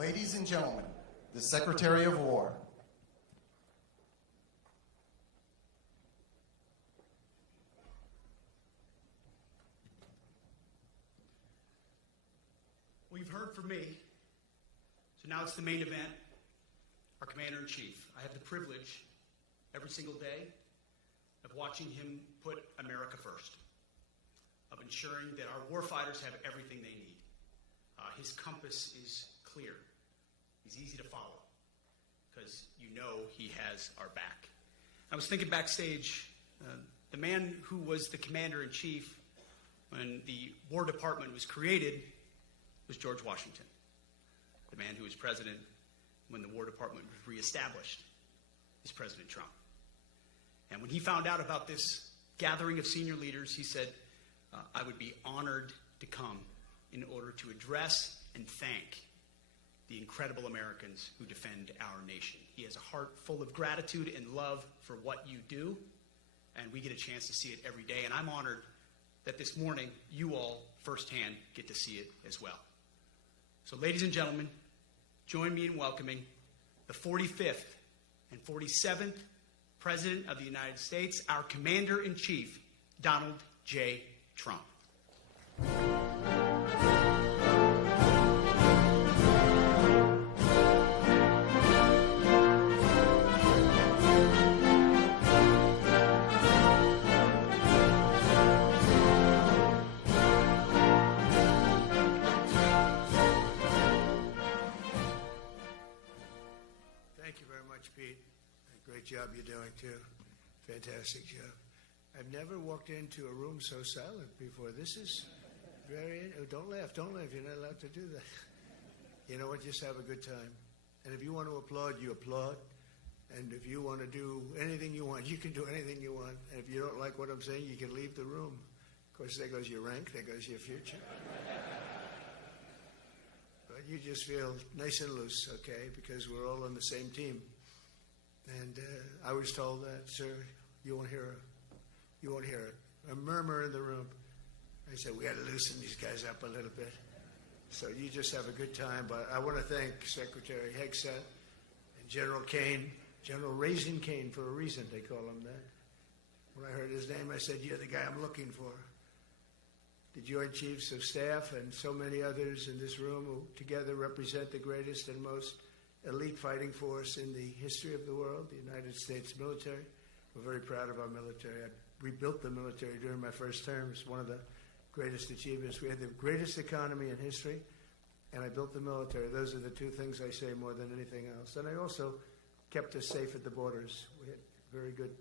Ladies and gentlemen, the Secretary of War. Well, you've heard from me, so now it's the main event, our Commander-in-Chief. I have the privilege every single day of watching him put America first, of ensuring that our warfighters have everything they need. His compass is clear. He's easy to follow because you know he has our back. I was thinking backstage, the man who was the Commander-in-Chief when the War Department was created was George Washington. The man who was president when the War Department was reestablished is President Trump. And when he found out about this gathering of senior leaders, he said, I would be honored to come in order to address and thank the incredible Americans who defend our nation. He has a heart full of gratitude and love for what you do, and we get a chance to see it every day. And I'm honored that this morning you all firsthand get to see it as well. So ladies and gentlemen, join me in welcoming the 45th and 47th President of the United States, our Commander-in-Chief, Donald J. Trump. Thank you very much, Pete. Great job you're doing, too. Fantastic job. I've never walked into a room so silent before. This is very... Oh, don't laugh. Don't laugh. You're not allowed to do that. You know what? Just have a good time. And if you want to applaud, you applaud. And if you want to do anything you want, you can do anything you want. And if you don't like what I'm saying, you can leave the room. Of course, there goes your rank. There goes your future. But you just feel nice and loose, okay? Because we're all on the same team. And I was told that, sir, you won't hear a murmur in the room. I said, we got to loosen these guys up a little bit. So you just have a good time. But I want to thank Secretary Hegseth and General Kane, General Raisin Kane for a reason, they call him that. When I heard his name, I said, you're the guy I'm looking for. The Joint Chiefs of Staff and so many others in this room who together represent the greatest and most elite fighting force in the history of the world, the United States military. We're very proud of our military. I rebuilt the military during my first term. It's one of the greatest achievements. We had the greatest economy in history, and I built the military. Those are the two things I say more than anything else. And I also kept us safe at the borders. We had very good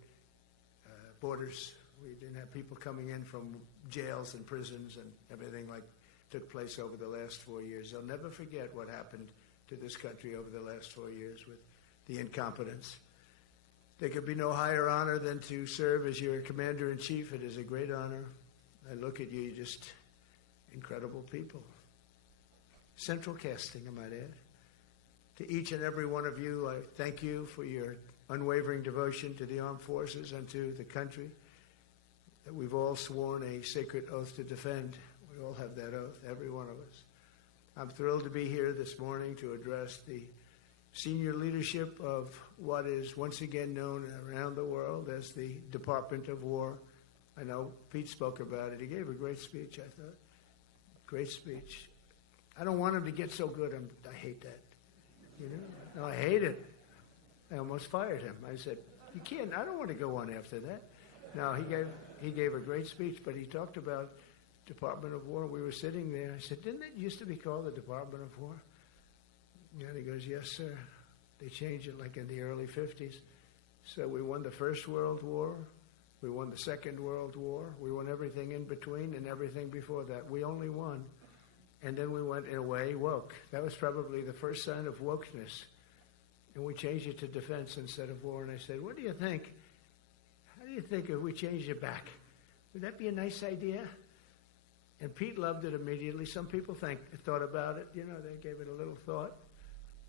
borders. We didn't have people coming in from jails and prisons and everything like took place over the last 4 years. I'll never forget what happened to this country over the last 4 years with the incompetence. There could be no higher honor than to serve as your Commander-in-Chief. It is a great honor. I look at you, just incredible people. Central casting, I might add. To each and every one of you, I thank you for your unwavering devotion to the armed forces and to the country that we've all sworn a sacred oath to defend. We all have that oath, every one of us. I'm thrilled to be here this morning to address the senior leadership of what is once again known around the world as the Department of War. I know Pete spoke about it. He gave a great speech, I thought. Great speech. I don't want him to get so good. I hate that. You know? No, I hate it. I almost fired him. I said, you can't. I don't want to go on after that. No, he gave a great speech, but he talked about Department of War. We were sitting there. I said, didn't it used to be called the Department of War? And he goes, yes, sir. They changed it like in the early 50s. So we won the First World War. We won the Second World War. We won everything in between and everything before that. We only won. And then we went, in a way, woke. That was probably the first sign of wokeness. And we changed it to defense instead of war. And I said, what do you think? How do you think if we changed it back? Would that be a nice idea? And Pete loved it immediately. Some people thought about it. You know, they gave it a little thought.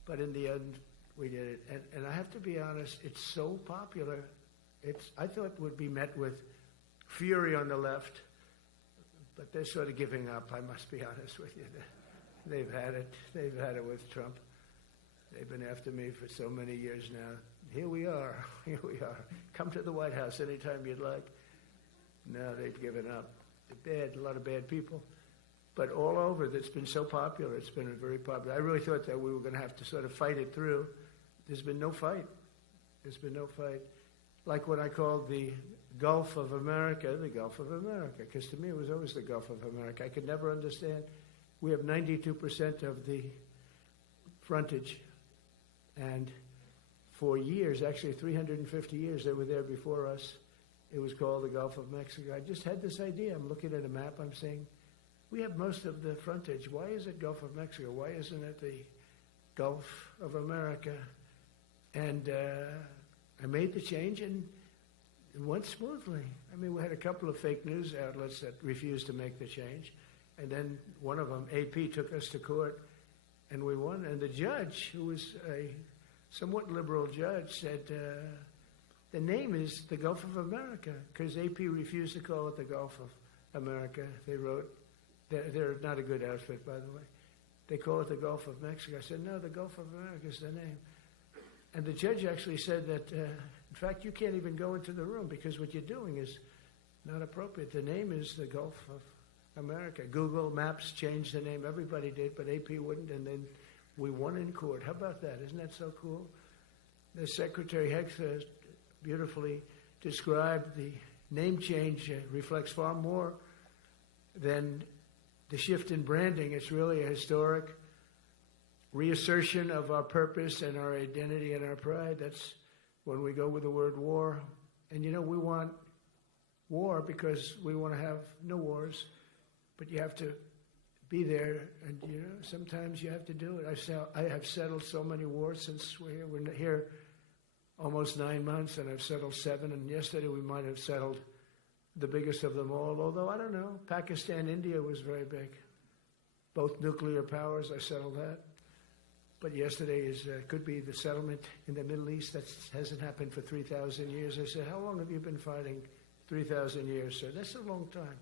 But in the end, we did it. And I have to be honest, it's so popular. I thought it would be met with fury on the left. But they're sort of giving up, I must be honest with you. They've had it. They've had it with Trump. They've been after me for so many years now. Here we are. Here we are. Come to the White House anytime you'd like. No, they've given up. They're bad, a lot of bad people. But all over, it's been so popular. It's been very popular. I really thought that we were going to have to sort of fight it through. There's been no fight. There's been no fight. Like what I called the Gulf of America, the Gulf of America, because to me it was always the Gulf of America. I could never understand. We have 92% of the frontage, and for years, actually 350 years, they were there before us. It was called the Gulf of Mexico. I just had this idea. I'm looking at a map. I'm saying, we have most of the frontage. Why is it Gulf of Mexico? Why isn't it the Gulf of America? And I made the change, and it went smoothly. I mean, we had a couple of fake news outlets that refused to make the change. And then one of them, AP, took us to court, and we won. And the judge, who was a somewhat liberal judge, said, the name is the Gulf of America, because AP refused to call it the Gulf of America. They wrote, they're not a good outfit, by the way. They call it the Gulf of Mexico. I said, no, the Gulf of America is the name. And the judge actually said that, in fact, you can't even go into the room because what you're doing is not appropriate. The name is the Gulf of America. Google Maps changed the name. Everybody did, but AP wouldn't, and then we won in court. How about that? Isn't that so cool? The Secretary Hegseth beautifully described the name change reflects far more than the shift in branding. It's really a historic reassertion of our purpose and our identity and our pride. That's when we go with the word war. And you know, we want war because we want to have no wars, but you have to be there, and you know, sometimes you have to do it. I have settled so many wars since we're here. We're here almost 9 months, and I've settled 7, and yesterday we might have settled the biggest of them all, although I don't know. Pakistan, India was very big. Both nuclear powers, I settled that. But yesterday could be the settlement in the Middle East. That hasn't happened for 3,000 years. I said, how long have you been fighting? 3,000 years, sir. That's a long time.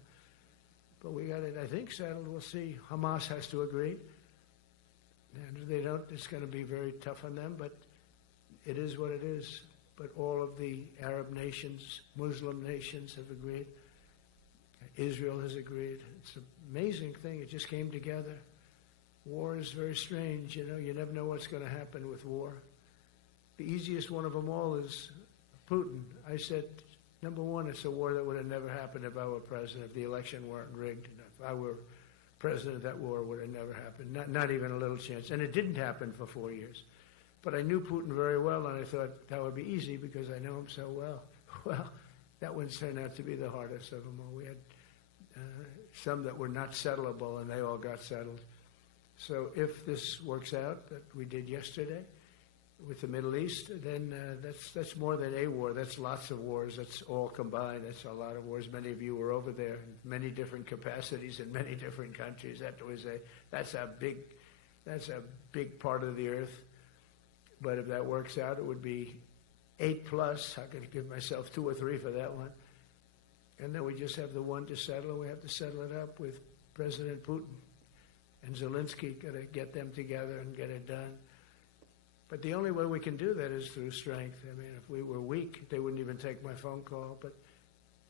But we got it, I think, settled. We'll see. Hamas has to agree. And if they don't, it's going to be very tough on them. But it is what it is. But all of the Arab nations, Muslim nations have agreed. Israel has agreed. It's an amazing thing. It just came together. War is very strange. You know, you never know what's going to happen with war. The easiest one of them all is Putin. I said, number one, it's a war that would have never happened if I were president, if the election weren't rigged. If I were president, that war would have never happened. Not even a little chance. And it didn't happen for 4 years. But I knew Putin very well, and I thought that would be easy because I know him so well. Well, that one turned out to be the hardest of them all. We had some that were not settlable, and they all got settled. So if this works out, that we did yesterday with the Middle East, then that's more than a war. That's lots of wars. That's all combined. That's a lot of wars. Many of you were over there in many different capacities in many different countries. That's a big part of the earth. But if that works out, it would be 8+. I could give myself 2 or 3 for that one. And then we just have the one to settle. We have to settle it up with President Putin and Zelensky. Got to get them together and get it done. But the only way we can do that is through strength. I mean, if we were weak, they wouldn't even take my phone call. But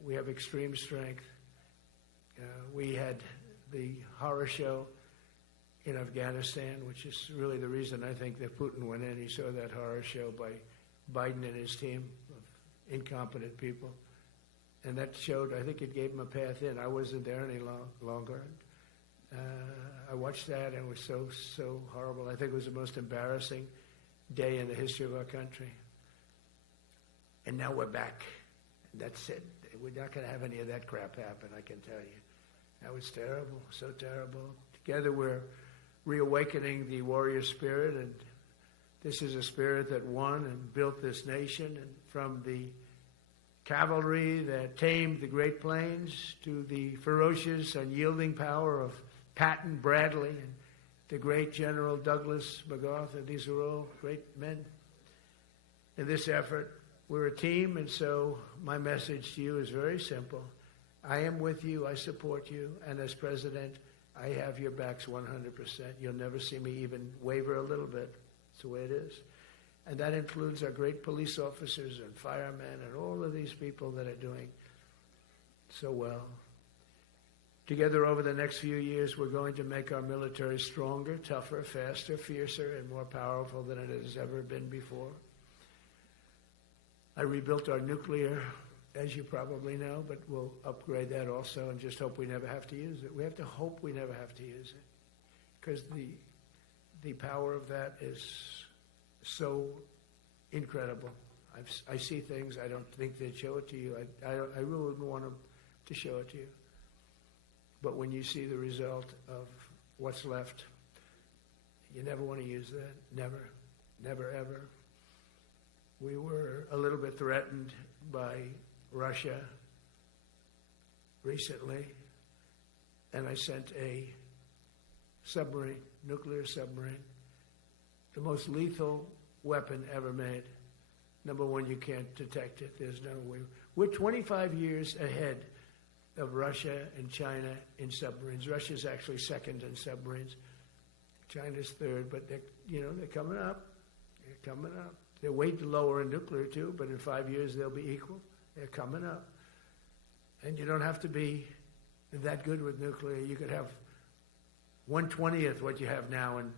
we have extreme strength. We had the horror show in Afghanistan, which is really the reason I think that Putin went in. He saw that horror show by Biden and his team of incompetent people. And that showed, I think it gave him a path in. I wasn't there any longer. I watched that, and it was so horrible. I think it was the most embarrassing day in the history of our country. And now we're back. That's it. We're not going to have any of that crap happen, I can tell you. That was terrible, so terrible. Together we're reawakening the warrior spirit, and this is a spirit that won and built this nation, and from the cavalry that tamed the Great Plains to the ferocious, unyielding power of Patton Bradley and the great General Douglas MacArthur. These are all great men. In this effort, we're a team, and so my message to you is very simple. I am with you, I support you, and as president, I have your backs 100%. You'll never see me even waver a little bit. It's the way it is. And that includes our great police officers and firemen and all of these people that are doing so well. Together over the next few years, we're going to make our military stronger, tougher, faster, fiercer, and more powerful than it has ever been before. I rebuilt our nuclear, as you probably know, but we'll upgrade that also and just hope we never have to use it. We have to hope we never have to use it, because the power of that is so incredible. I see things, I don't think they'd show it to you. I really wouldn't want them to show it to you. But when you see the result of what's left, you never want to use that. Never, never, ever. We were a little bit threatened by Russia recently, and I sent a submarine, nuclear submarine, the most lethal weapon ever made. Number one, you can't detect it. There's no way. We're 25 years ahead of Russia and China in submarines. Russia's actually second in submarines. China's third, but they're coming up. They're coming up. They're way lower in nuclear too, but in 5 years they'll be equal. They're coming up. And you don't have to be that good with nuclear. You could have 1/20th what you have now and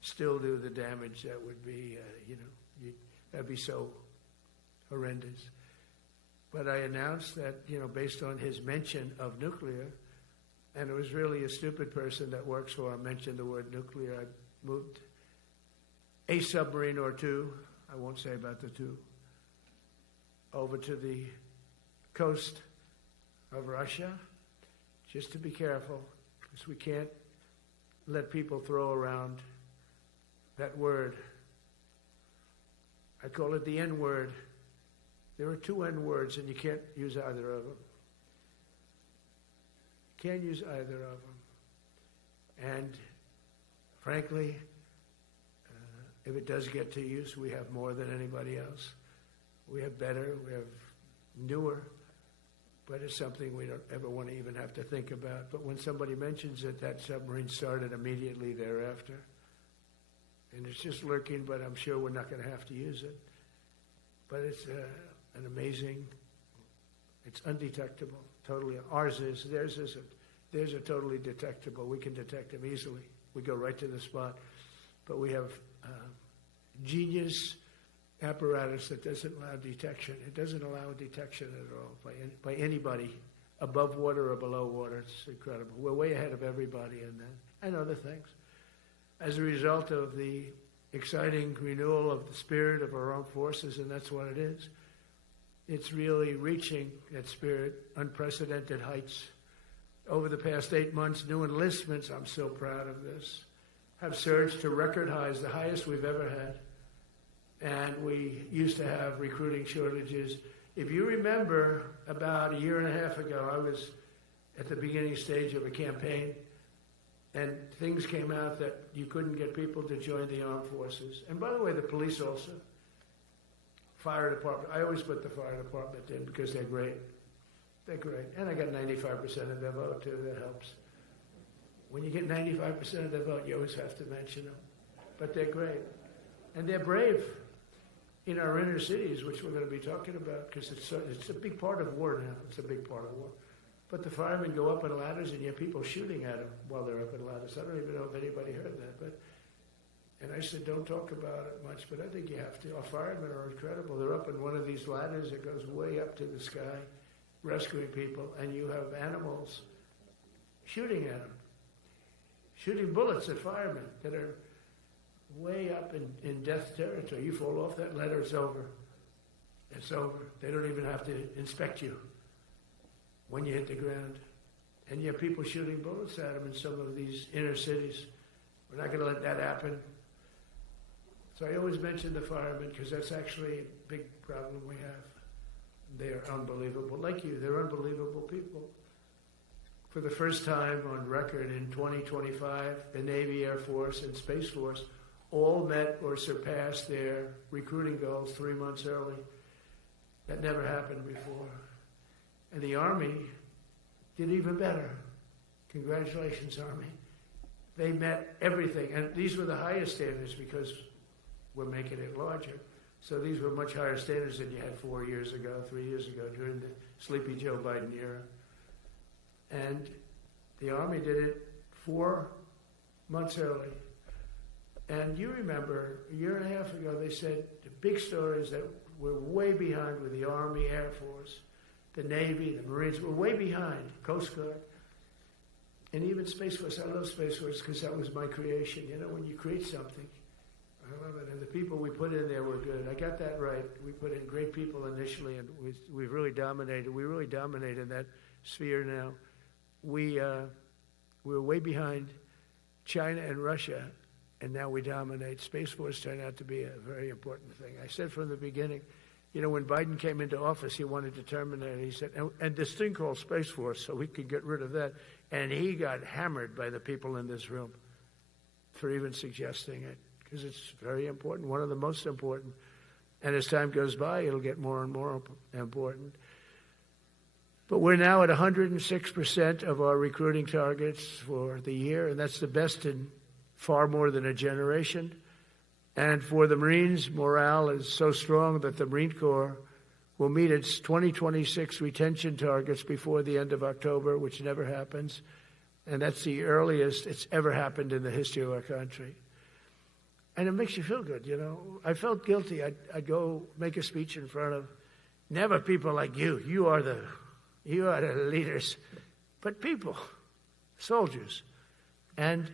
still do the damage that would be, that'd be so horrendous. But I announced that, based on his mention of nuclear, and it was really a stupid person that works for him mentioned the word nuclear, I moved a submarine or two, I won't say about the two, over to the coast of Russia, just to be careful, because we can't let people throw around that word. I call it the N-word. There are two N-words, and you can't use either of them. Can't use either of them. And frankly, if it does get to use, we have more than anybody else. We have better, we have newer, but it's something we don't ever want to even have to think about. But when somebody mentions it, that submarine started immediately thereafter. And it's just lurking, but I'm sure we're not going to have to use it. But it's an amazing, it's undetectable, totally. Ours is, theirs isn't. Theirs are totally detectable. We can detect them easily. We go right to the spot. But we have genius apparatus that doesn't allow detection. It doesn't allow detection at all by anybody above water or below water. It's incredible. We're way ahead of everybody in that and other things. As a result of the exciting renewal of the spirit of our armed forces, and that's what it is. It's really reaching that spirit, unprecedented heights. Over the past 8 months, new enlistments, I'm so proud of this, have surged to record highs, the highest we've ever had. And we used to have recruiting shortages. If you remember, about a year and a half ago, I was at the beginning stage of a campaign, and things came out that you couldn't get people to join the armed forces. And by the way, the police also. Fire department. I always put the fire department in because they're great. They're great. And I got 95% of their vote, too. That helps. When you get 95% of their vote, you always have to mention them. But they're great. And they're brave in our inner cities, which we're going to be talking about, because it's a big part of war now. It's a big part of war. But the firemen go up on ladders, and you have people shooting at them while they're up on ladders. I don't even know if anybody heard that. And I said, don't talk about it much, but I think you have to. Our firemen are incredible. They're up on one of these ladders that goes way up to the sky, rescuing people, and you have animals shooting at them, shooting bullets at firemen that are way up in death territory. You fall off that ladder, it's over. It's over. They don't even have to inspect you when you hit the ground. And you have people shooting bullets at them in some of these inner cities. We're not going to let that happen. So I always mention the firemen because that's actually a big problem we have. They are unbelievable. Like you, they're unbelievable people. For the first time on record in 2025, the Navy, Air Force, and Space Force all met or surpassed their recruiting goals 3 months early. That never happened before. And the Army did even better. Congratulations, Army. They met everything. And these were the highest standards because we're making it larger. So these were much higher standards than you had 4 years ago, 3 years ago, during the sleepy Joe Biden era. And the Army did it 4 months early. And you remember, a year and a half ago, they said the big story is that we're way behind with the Army, Air Force, the Navy, the Marines. We're way behind, Coast Guard. And even Space Force. I love Space Force because that was my creation. You know, when you create something, I love it. And the people we put in there were good. I got that right. We put in great people initially, and we've really dominated. We really dominate in that sphere now. We're way behind China and Russia, and now we dominate. Space Force turned out to be a very important thing. I said from the beginning, you know, when Biden came into office, he wanted to terminate it. He said, and this thing called Space Force, so we could get rid of that. And he got hammered by the people in this room for even suggesting it, because it's very important, one of the most important. And as time goes by, it'll get more and more important. But we're now at 106% of our recruiting targets for the year, and that's the best in far more than a generation. And for the Marines, morale is so strong that the Marine Corps will meet its 2026 retention targets before the end of October, which never happens. And that's the earliest it's ever happened in the history of our country. And it makes you feel good, you know. I felt guilty. I'd go make a speech in front of never people like you. You are the leaders. But people, soldiers. And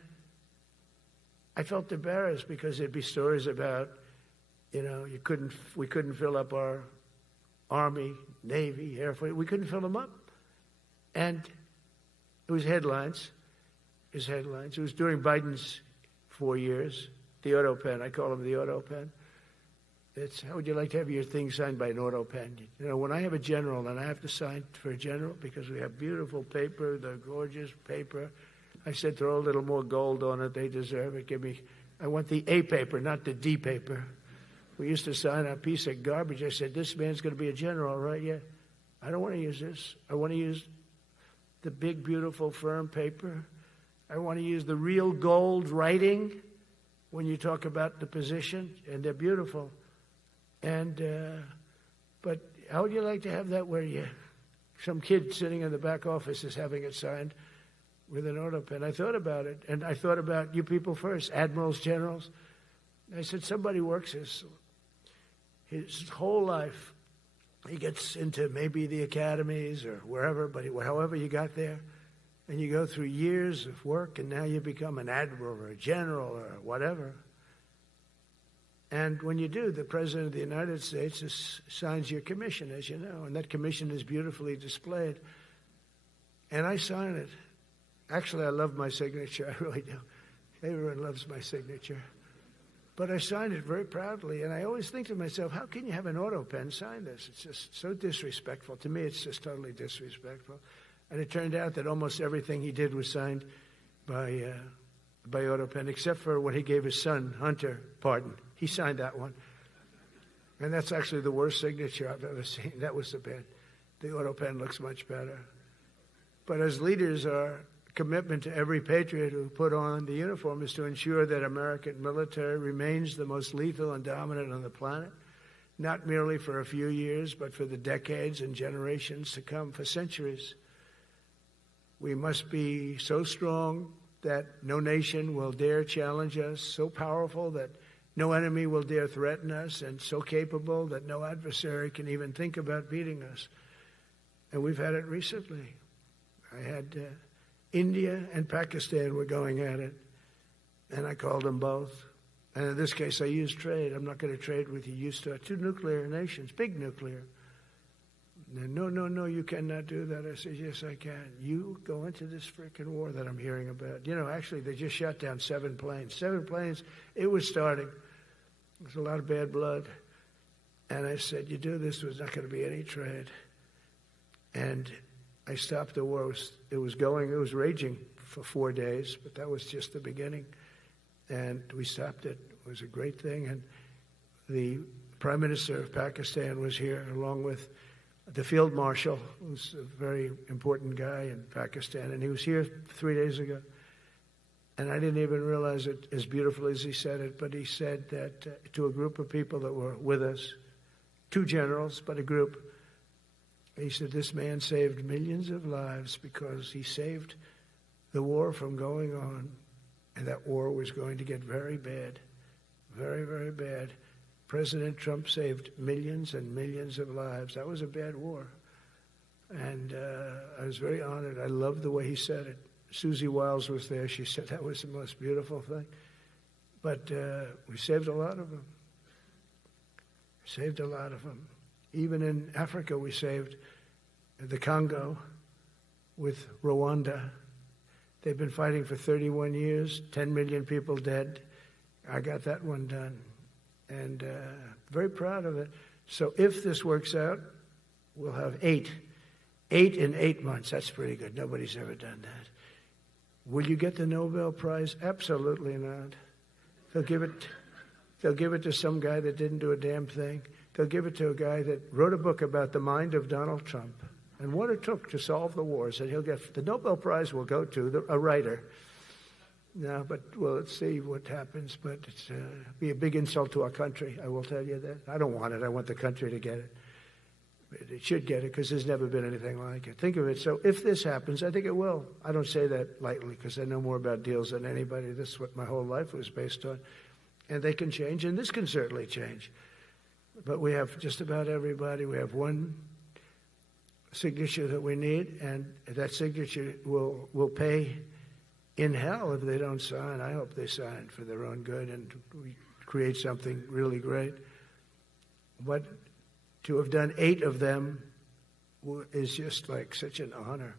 I felt embarrassed because there'd be stories about, you know, we couldn't fill up our Army, Navy, Air Force. We couldn't fill them up. And it was headlines. It was during Biden's 4 years. The auto pen. I call him the auto pen. It's, how would you like to have your thing signed by an auto pen? You know, when I have a general and I have to sign for a general because we have beautiful paper, the gorgeous paper, I said throw a little more gold on it. They deserve it. I want the A paper, not the D paper. We used to sign a piece of garbage. I said, this man's going to be a general, right? Yeah. I don't want to use this. I want to use the big, beautiful, firm paper. I want to use the real gold writing when you talk about the position, and they're beautiful. And but how would you like to have that where some kid sitting in the back office is having it signed with an auto pen? I thought about it, and I thought about you people first, admirals, generals. I said, somebody works his whole life. He gets into maybe the academies or wherever, but however you got there, and you go through years of work, and now you become an admiral or a general or whatever. And when you do, the President of the United States signs your commission, as you know, and that commission is beautifully displayed. And I sign it. Actually, I love my signature. I really do. Everyone loves my signature. But I signed it very proudly, and I always think to myself, how can you have an auto pen sign this? It's just so disrespectful. To me, it's just totally disrespectful. And it turned out that almost everything he did was signed by auto pen, except for when he gave his son, Hunter, pardon. He signed that one. And that's actually the worst signature I've ever seen. That was the pen. The auto pen looks much better. But as leaders, our commitment to every patriot who put on the uniform is to ensure that American military remains the most lethal and dominant on the planet, not merely for a few years, but for the decades and generations to come, for centuries. We must be so strong that no nation will dare challenge us, so powerful that no enemy will dare threaten us, and so capable that no adversary can even think about beating us. And we've had it recently. I had India and Pakistan were going at it, and I called them both. And in this case, I used trade. I'm not going to trade with you. Used to 2 nuclear nations, big nuclear. And no, you cannot do that. I said, yes, I can. You go into this freaking war that I'm hearing about. You know, actually, they just shot down 7 planes. 7 planes. It was starting. There's a lot of bad blood. And I said, you do this, there's not going to be any trade. And I stopped the war. It was raging for 4 days, but that was just the beginning. And we stopped it. It was a great thing. And the Prime Minister of Pakistan was here, along with the Field Marshal, who's a very important guy in Pakistan, and he was here 3 days ago. and I didn't even realize it as beautiful as he said it, but he said that to a group of people that were with us, 2 generals, but a group, he said, this man saved millions of lives because he saved the war from going on, and that war was going to get very bad, very, very bad. President Trump saved millions and millions of lives. That was a bad war. And I was very honored. I loved the way he said it. Susie Wiles was there. She said that was the most beautiful thing. But we saved a lot of them. Saved a lot of them. Even in Africa, we saved the Congo with Rwanda. They've been fighting for 31 years, 10 million people dead. I got that one done. And very proud of it. So if this works out, we'll have 8 in 8 months. That's pretty good. Nobody's ever done that. Will you get the Nobel Prize? Absolutely not. They'll give it to some guy that didn't do a damn thing. They'll give it to a guy that wrote a book about the mind of Donald Trump and what it took to solve the wars. And he'll get the Nobel Prize will go to a writer. No, but well, let's see what happens. But it's be a big insult to our country. I will tell you that. I don't want it. I want the country to get it. It should get it because there's never been anything like it. Think of it. So if this happens, I think it will. I don't say that lightly because I know more about deals than anybody. This is what my whole life was based on. And they can change, and this can certainly change. But we have just about everybody. We have one signature that we need, and that signature will pay in hell if they don't sign. I hope they sign for their own good and we create something really great. But to have done 8 of them is just like such an honor.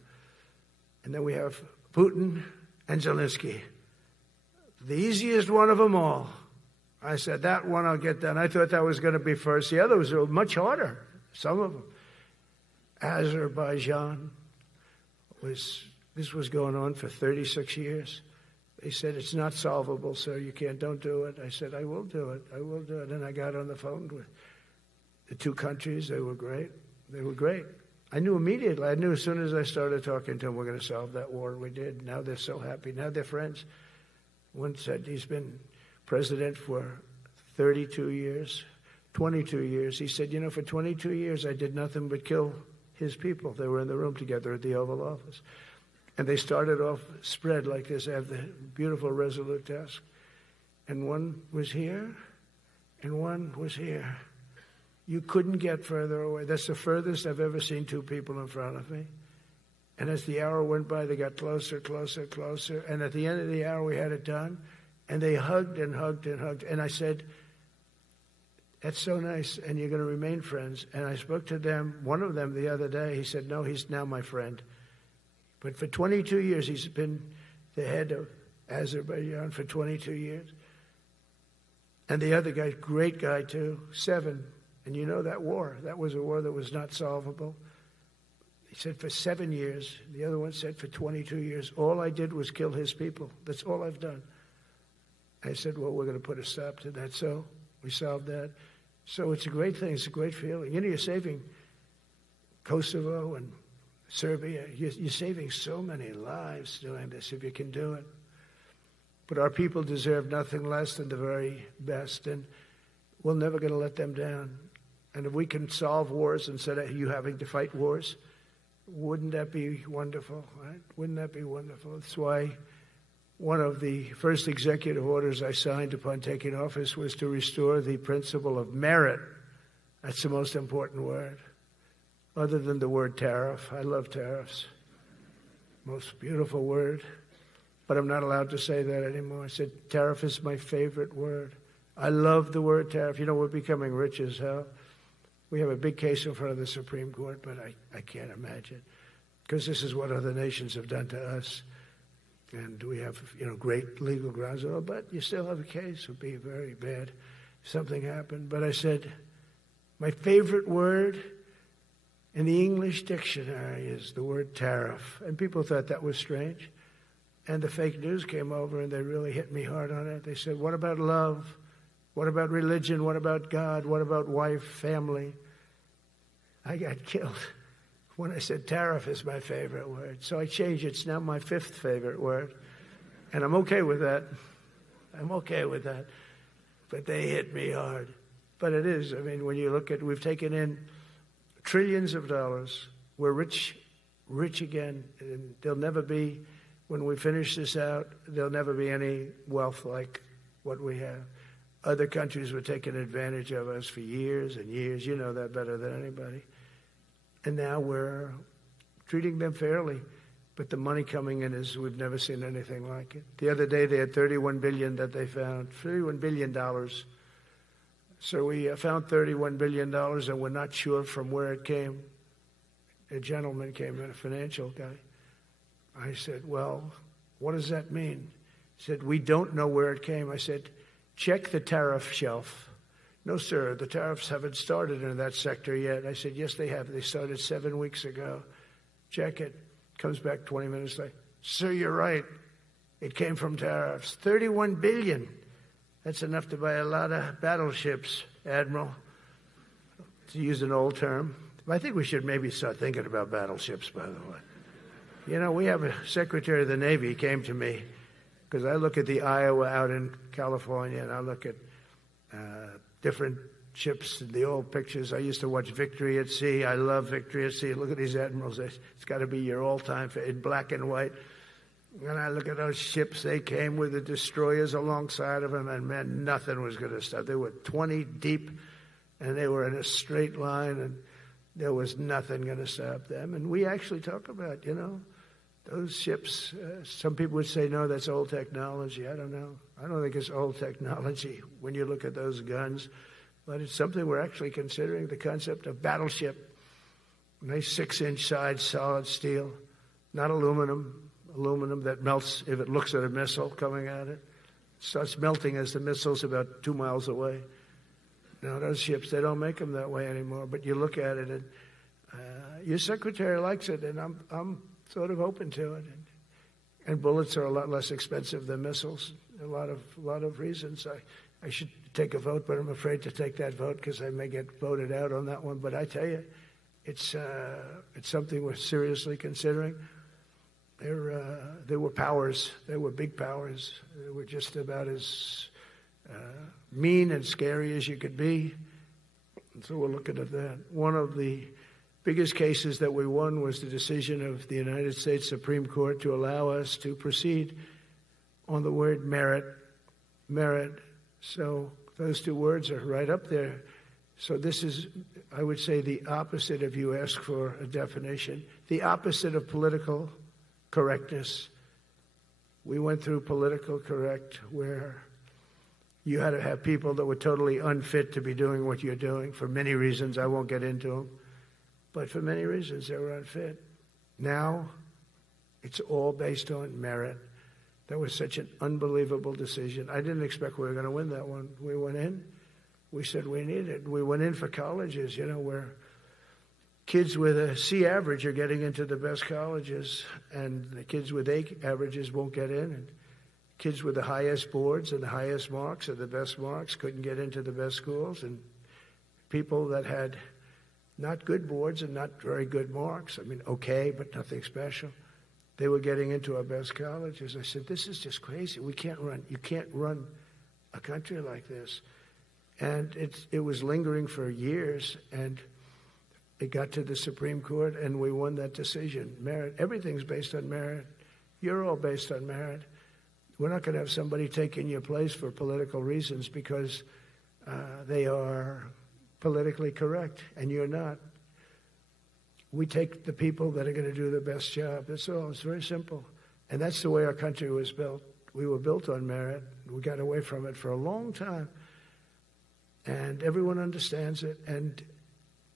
And then we have Putin and Zelensky. The easiest one of them all. I said, that one I'll get done. I thought that was going to be first. The others were much harder, some of them. Azerbaijan this was going on for 36 years. They said, it's not solvable, sir. Don't do it. I said, I will do it. I will do it. And I got on the phone with the 2 countries. They were great. They were great. I knew immediately. I knew as soon as I started talking to them, we're going to solve that war. We did. Now they're so happy. Now they're friends. One said he's been president for 32 years, 22 years. He said, for 22 years, I did nothing but kill his people. They were in the room together at the Oval Office. And they started off spread like this. I have the beautiful Resolute desk. And one was here, and one was here. You couldn't get further away. That's the furthest I've ever seen 2 people in front of me. And as the hour went by, they got closer, closer, closer. And at the end of the hour, we had it done. And they hugged and hugged and hugged. And I said, that's so nice, and you're going to remain friends. And I spoke to them, one of them the other day. He said, no, he's now my friend. But for 22 years, he's been the head of Azerbaijan for 22 years. And the other guy, great guy too, 7. And you know that war, that was a war that was not solvable. He said for 7 years. The other one said for 22 years. All I did was kill his people. That's all I've done. I said, well, we're going to put a stop to that. So we solved that. So it's a great thing. It's a great feeling. You're saving Kosovo and Serbia. You're saving so many lives doing this if you can do it. But our people deserve nothing less than the very best, and we're never going to let them down. And if we can solve wars instead of you having to fight wars, wouldn't that be wonderful, right? Wouldn't that be wonderful? That's why one of the first executive orders I signed upon taking office was to restore the principle of merit. That's the most important word. Other than the word tariff. I love tariffs. Most beautiful word. But I'm not allowed to say that anymore. I said tariff is my favorite word. I love the word tariff. We're becoming rich as hell. We have a big case in front of the Supreme Court, but I can't imagine. Because this is what other nations have done to us. And we have, great legal grounds. But you still have a case. It would be very bad if something happened. But I said, my favorite word in the English dictionary is the word tariff. And people thought that was strange. And the fake news came over and they really hit me hard on it. They said, what about love? What about religion? What about God? What about wife, family? I got killed when I said tariff is my favorite word. So I changed it. It's now my 5th favorite word. And I'm okay with that. I'm okay with that. But they hit me hard. But it is. I mean, when you look at, we've taken in trillions of dollars. We're rich again. And there'll never be, when we finish this out, there'll never be any wealth like what we have. Other countries were taking advantage of us for years and years. You know that better than anybody. And now we're treating them fairly. But the money coming in is, we've never seen anything like it. The other day they had $31 billion that they found, $31 billion. So we found $31 billion and we're not sure from where it came. A gentleman came in, a financial guy. I said, well, what does that mean? He said, we don't know where it came. I said, check the tariff shelf. No, sir, the tariffs haven't started in that sector yet. I said, yes, they have. They started 7 weeks ago. Check it. Comes back 20 minutes later. Sir, you're right. It came from tariffs. $31 billion. That's enough to buy a lot of battleships, Admiral, to use an old term. I think we should maybe start thinking about battleships, by the way. You know, we have a Secretary of the Navy came to me because I look at the Iowa out in California and I look at different ships, the old pictures. I used to watch Victory at Sea. I love Victory at Sea. Look at these admirals. It's got to be your all-time in black and white. And I look at those ships. They came with the destroyers alongside of them, and man, nothing was going to stop. They were 20 deep, and they were in a straight line, and there was nothing going to stop them. And we actually talk about, you know, those ships. Some people would say, no, that's old technology. I don't know. I don't think it's old technology when you look at those guns. But it's something we're actually considering, the concept of battleship. Nice 6-inch sides, solid steel, not aluminum that melts if it looks at a missile coming at it. It starts melting as the missile's about 2 miles away. Now, those ships, they don't make them that way anymore. But you look at it, and your secretary likes it, and I'm sort of open to it. And bullets are a lot less expensive than missiles. A lot of reasons. I should take a vote, but I'm afraid to take that vote because I may get voted out on that one. But I tell you, it's something we're seriously considering. There were powers. There were big powers. They were just about as mean and scary as you could be. And so we're looking at that. One of the biggest cases that we won was the decision of the United States Supreme Court to allow us to proceed on the word merit. Merit. So those two words are right up there. So this is, I would say, the opposite if you ask for a definition. The opposite of political correctness. We went through political correct where you had to have people that were totally unfit to be doing what you're doing for many reasons. I won't get into them. But for many reasons, they were unfit. Now, it's all based on merit. That was such an unbelievable decision. I didn't expect we were going to win that one. We went in. We said we need it. We went in for colleges, you know, where kids with a C average are getting into the best colleges, and the kids with A averages won't get in. And kids with the highest boards and the highest marks and the best marks couldn't get into the best schools. And people that had not good boards and not very good marks, I mean, okay, but nothing special, they were getting into our best colleges. I said, this is just crazy. You can't run a country like this. And it was lingering for years, and it got to the Supreme Court, and we won that decision. Merit. Everything's based on merit. You're all based on merit. We're not going to have somebody taking your place for political reasons because they are politically correct, and you're not. We take the people that are going to do the best job. That's all. It's very simple. And that's the way our country was built. We were built on merit. We got away from it for a long time. And everyone understands it. And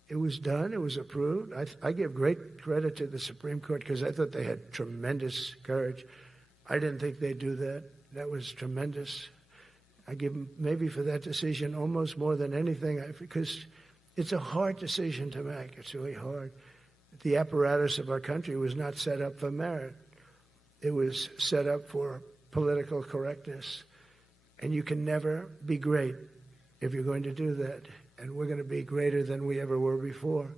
it was done. It was approved. I give great credit to the Supreme Court because I thought they had tremendous courage. I didn't think they'd do that. That was tremendous. I give them maybe for that decision almost more than anything because it's a hard decision to make. It's really hard. The apparatus of our country was not set up for merit. It was set up for political correctness. And you can never be great if you're going to do that. And we're going to be greater than we ever were before.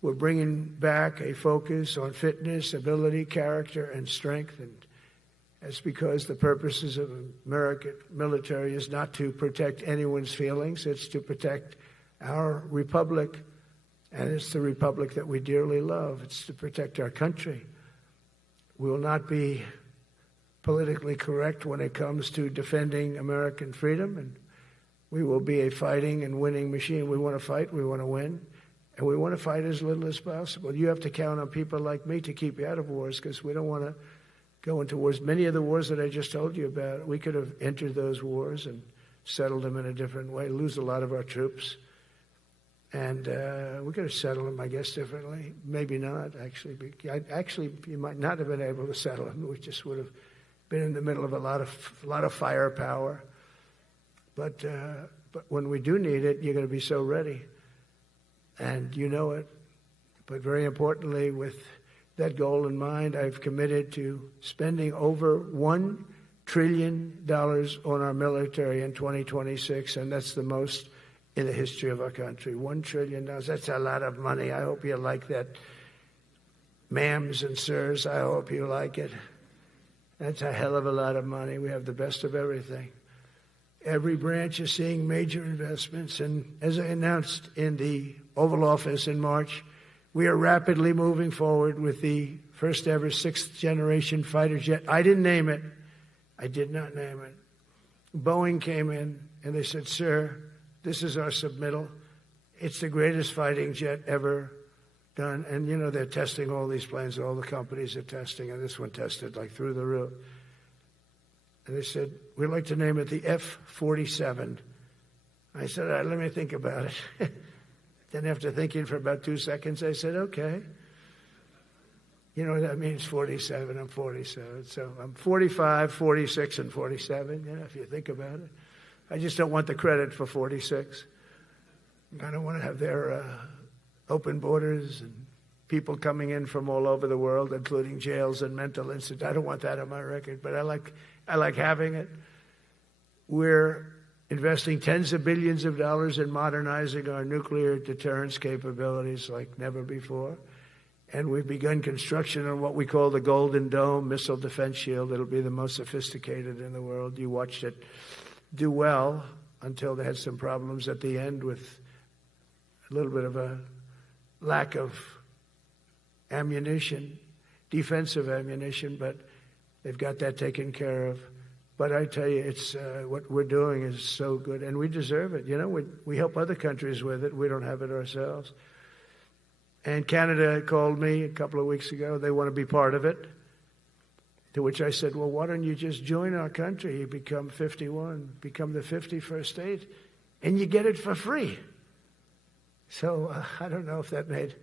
We're bringing back a focus on fitness, ability, character, and strength. That's because the purposes of American military is not to protect anyone's feelings. It's to protect our republic, and it's the republic that we dearly love. It's to protect our country. We will not be politically correct when it comes to defending American freedom, and we will be a fighting and winning machine. We want to fight, we want to win, and we want to fight as little as possible. You have to count on people like me to keep you out of wars, because we don't want to go into wars. Many of the wars that I just told you about, we could have entered those wars and settled them in a different way, lose a lot of our troops. And we could have settled them, I guess, differently. Maybe not, actually. Actually, you might not have been able to settle them. We just would have been in the middle of a lot of firepower. But when we do need it, you're going to be so ready. And you know it. But very importantly, with that goal in mind, I've committed to spending over $1 trillion on our military in 2026, and that's the most in the history of our country. $1 trillion. That's a lot of money. I hope you like that. Ma'ams and sirs, I hope you like it. That's a hell of a lot of money. We have the best of everything. Every branch is seeing major investments, and as I announced in the Oval Office in March, we are rapidly moving forward with the first ever 6th generation fighter jet. I didn't name it. I did not name it. Boeing came in and they said, "Sir, this is our submittal. It's the greatest fighting jet ever done." And, you know, they're testing all these planes. All the companies are testing, and this one tested like through the roof. And they said, "We'd like to name it the F-47. I said, "All right, let me think about it." Then after thinking for about 2 seconds, I said, "Okay." You know what that means, 47. I'm 47. So I'm 45, 46, and 47, you know, if you think about it. I just don't want the credit for 46. I don't want to have their open borders and people coming in from all over the world, including jails and mental institutes. I don't want that on my record, but I like having it. We're investing tens of billions of dollars in modernizing our nuclear deterrence capabilities like never before. And we've begun construction on what we call the Golden Dome missile defense shield. It'll be the most sophisticated in the world. You watched it do well until they had some problems at the end with a little bit of a lack of ammunition, defensive ammunition, but they've got that taken care of. But I tell you, it's what we're doing is so good, and we deserve it. You know, we help other countries with it. We don't have it ourselves. And Canada called me a couple of weeks ago. They want to be part of it. To which I said, "Well, why don't you just join our country? You become 51, become the 51st state, and you get it for free." So I don't know if that made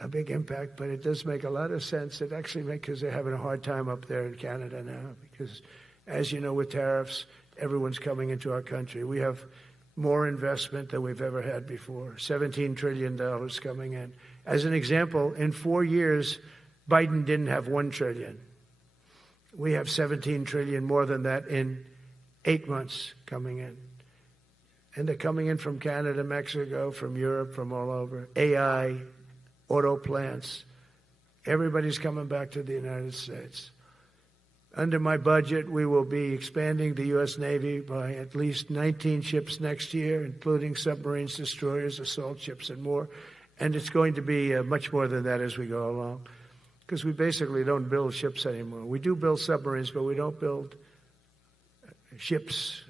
a big impact, but it does make a lot of sense. It actually makes, because they're having a hard time up there in Canada now, because as you know, with tariffs, everyone's coming into our country. We have more investment than we've ever had before, $17 trillion coming in. As an example, in 4 years, Biden didn't have $1 trillion. We have $17 trillion more than that in 8 months coming in. And they're coming in from Canada, Mexico, from Europe, from all over. AI, auto plants. Everybody's coming back to the United States. Under my budget, we will be expanding the U.S. Navy by at least 19 ships next year, including submarines, destroyers, assault ships, and more. And it's going to be much more than that as we go along, because we basically don't build ships anymore. We do build submarines, but we don't build ships.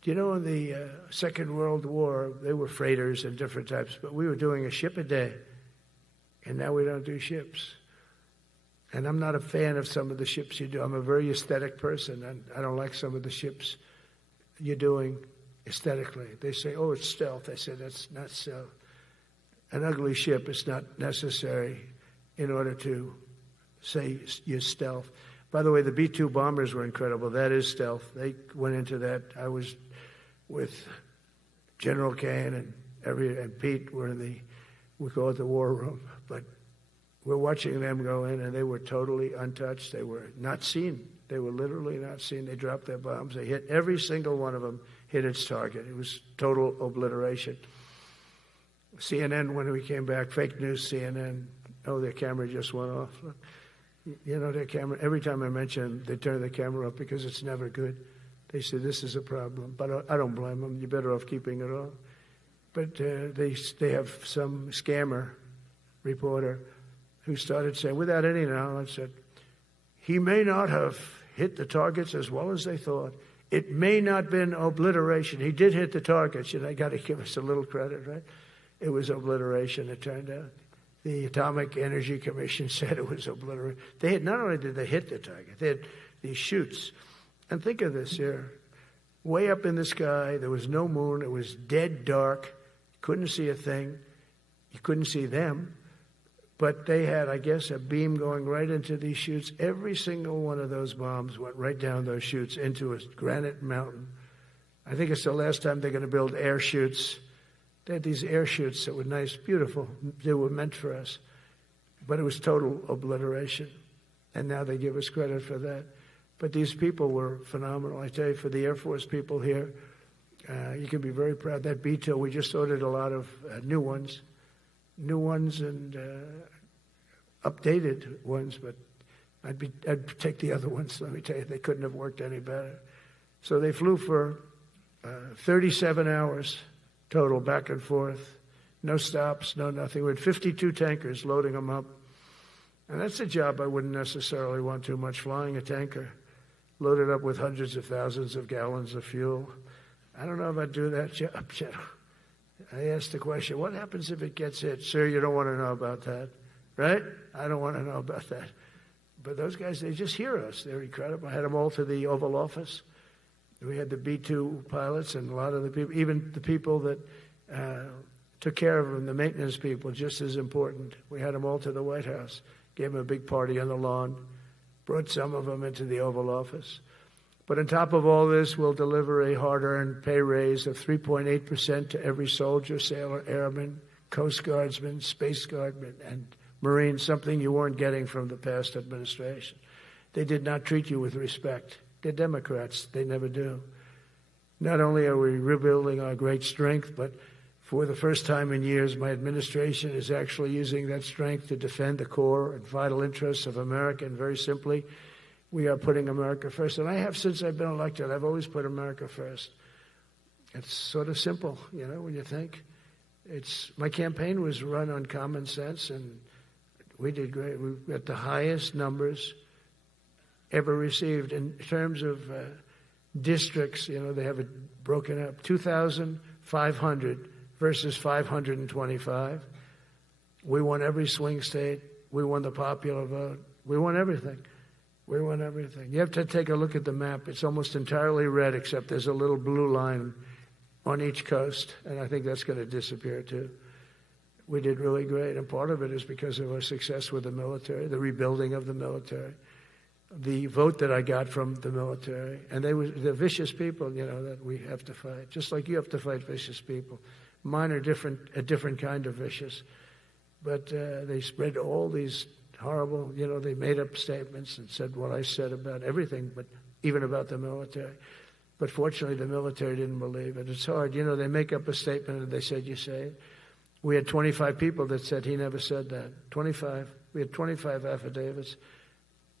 Do you know in the Second World War, they were freighters and different types, but we were doing a ship a day, and now we don't do ships. And I'm not a fan of some of the ships you do. I'm a very aesthetic person, and I don't like some of the ships you're doing aesthetically. They say, "Oh, it's stealth." I say, "That's not stealth. An ugly ship is not necessary in order to say you're stealth." By the way, the B-2 bombers were incredible. That is stealth. They went into that. I was with General Kane and Pete were we call it the war room, but we're watching them go in, and they were totally untouched. They were not seen. They were literally not seen. They dropped their bombs. They hit every single one of them, hit its target. It was total obliteration. CNN, when we came back, fake news CNN, oh, their camera just went off. You know, their camera, every time I mention them, they turn the camera up because it's never good. They say, this is a problem. But I don't blame them. You're better off keeping it off. But they have some scammer reporter who started saying, without any knowledge, that he may not have hit the targets as well as they thought. It may not have been obliteration. He did hit the targets. You know, I got to give us a little credit, right? It was obliteration, it turned out. The Atomic Energy Commission said it was obliteration. They had, not only did they hit the target, they had these chutes. And think of this here. Way up in the sky, there was no moon. It was dead dark. Couldn't see a thing. You couldn't see them. But they had, I guess, a beam going right into these chutes. Every single one of those bombs went right down those chutes into a granite mountain. I think it's the last time they're going to build air chutes. They had these air chutes that were nice, beautiful. They were meant for us. But it was total obliteration. And now they give us credit for that. But these people were phenomenal. I tell you, for the Air Force people here, you can be very proud. That B-2, we just ordered a lot of new ones and updated ones, but I'd take the other ones. Let me tell you, they couldn't have worked any better. So they flew for 37 hours total, back and forth, no stops, no nothing. We had 52 tankers loading them up, and that's a job I wouldn't necessarily want too much, flying a tanker, loaded up with hundreds of thousands of gallons of fuel. I don't know if I'd do that job. I asked the question, what happens if it gets hit? Sir, you don't want to know about that, right? I don't want to know about that. But those guys, they just hear us. They're incredible. I had them all to the Oval Office. We had the B-2 pilots and a lot of the people, even the people that took care of them, the maintenance people, just as important. We had them all to the White House, gave them a big party on the lawn, brought some of them into the Oval Office. But on top of all this, we'll deliver a hard-earned pay raise of 3.8% to every soldier, sailor, airman, Coast Guardsman, Space Guardman, and Marine, something you weren't getting from the past administration. They did not treat you with respect. They're Democrats. They never do. Not only are we rebuilding our great strength, but for the first time in years, my administration is actually using that strength to defend the core and vital interests of America. And very simply, we are putting America first. And I have since I've been elected. I've always put America first. It's sort of simple, you know, when you think. My campaign was run on common sense, and we did great. We got the highest numbers ever received in terms of districts. You know, they have it broken up, 2,500 versus 525. We won every swing state. We won the popular vote. We won everything. We won everything. You have to take a look at the map. It's almost entirely red, except there's a little blue line on each coast, and I think that's going to disappear too. We did really great, and part of it is because of our success with the military, the rebuilding of the military, the vote that I got from the military, and they're vicious people, you know, that we have to fight, just like you have to fight vicious people. Mine are a different kind of vicious, but they spread all these horrible, you know, they made up statements and said what I said about everything, but even about the military. But fortunately, the military didn't believe it. It's hard. You know, they make up a statement and they said, you say it. We had 25 people that said he never said that. 25. We had 25 affidavits.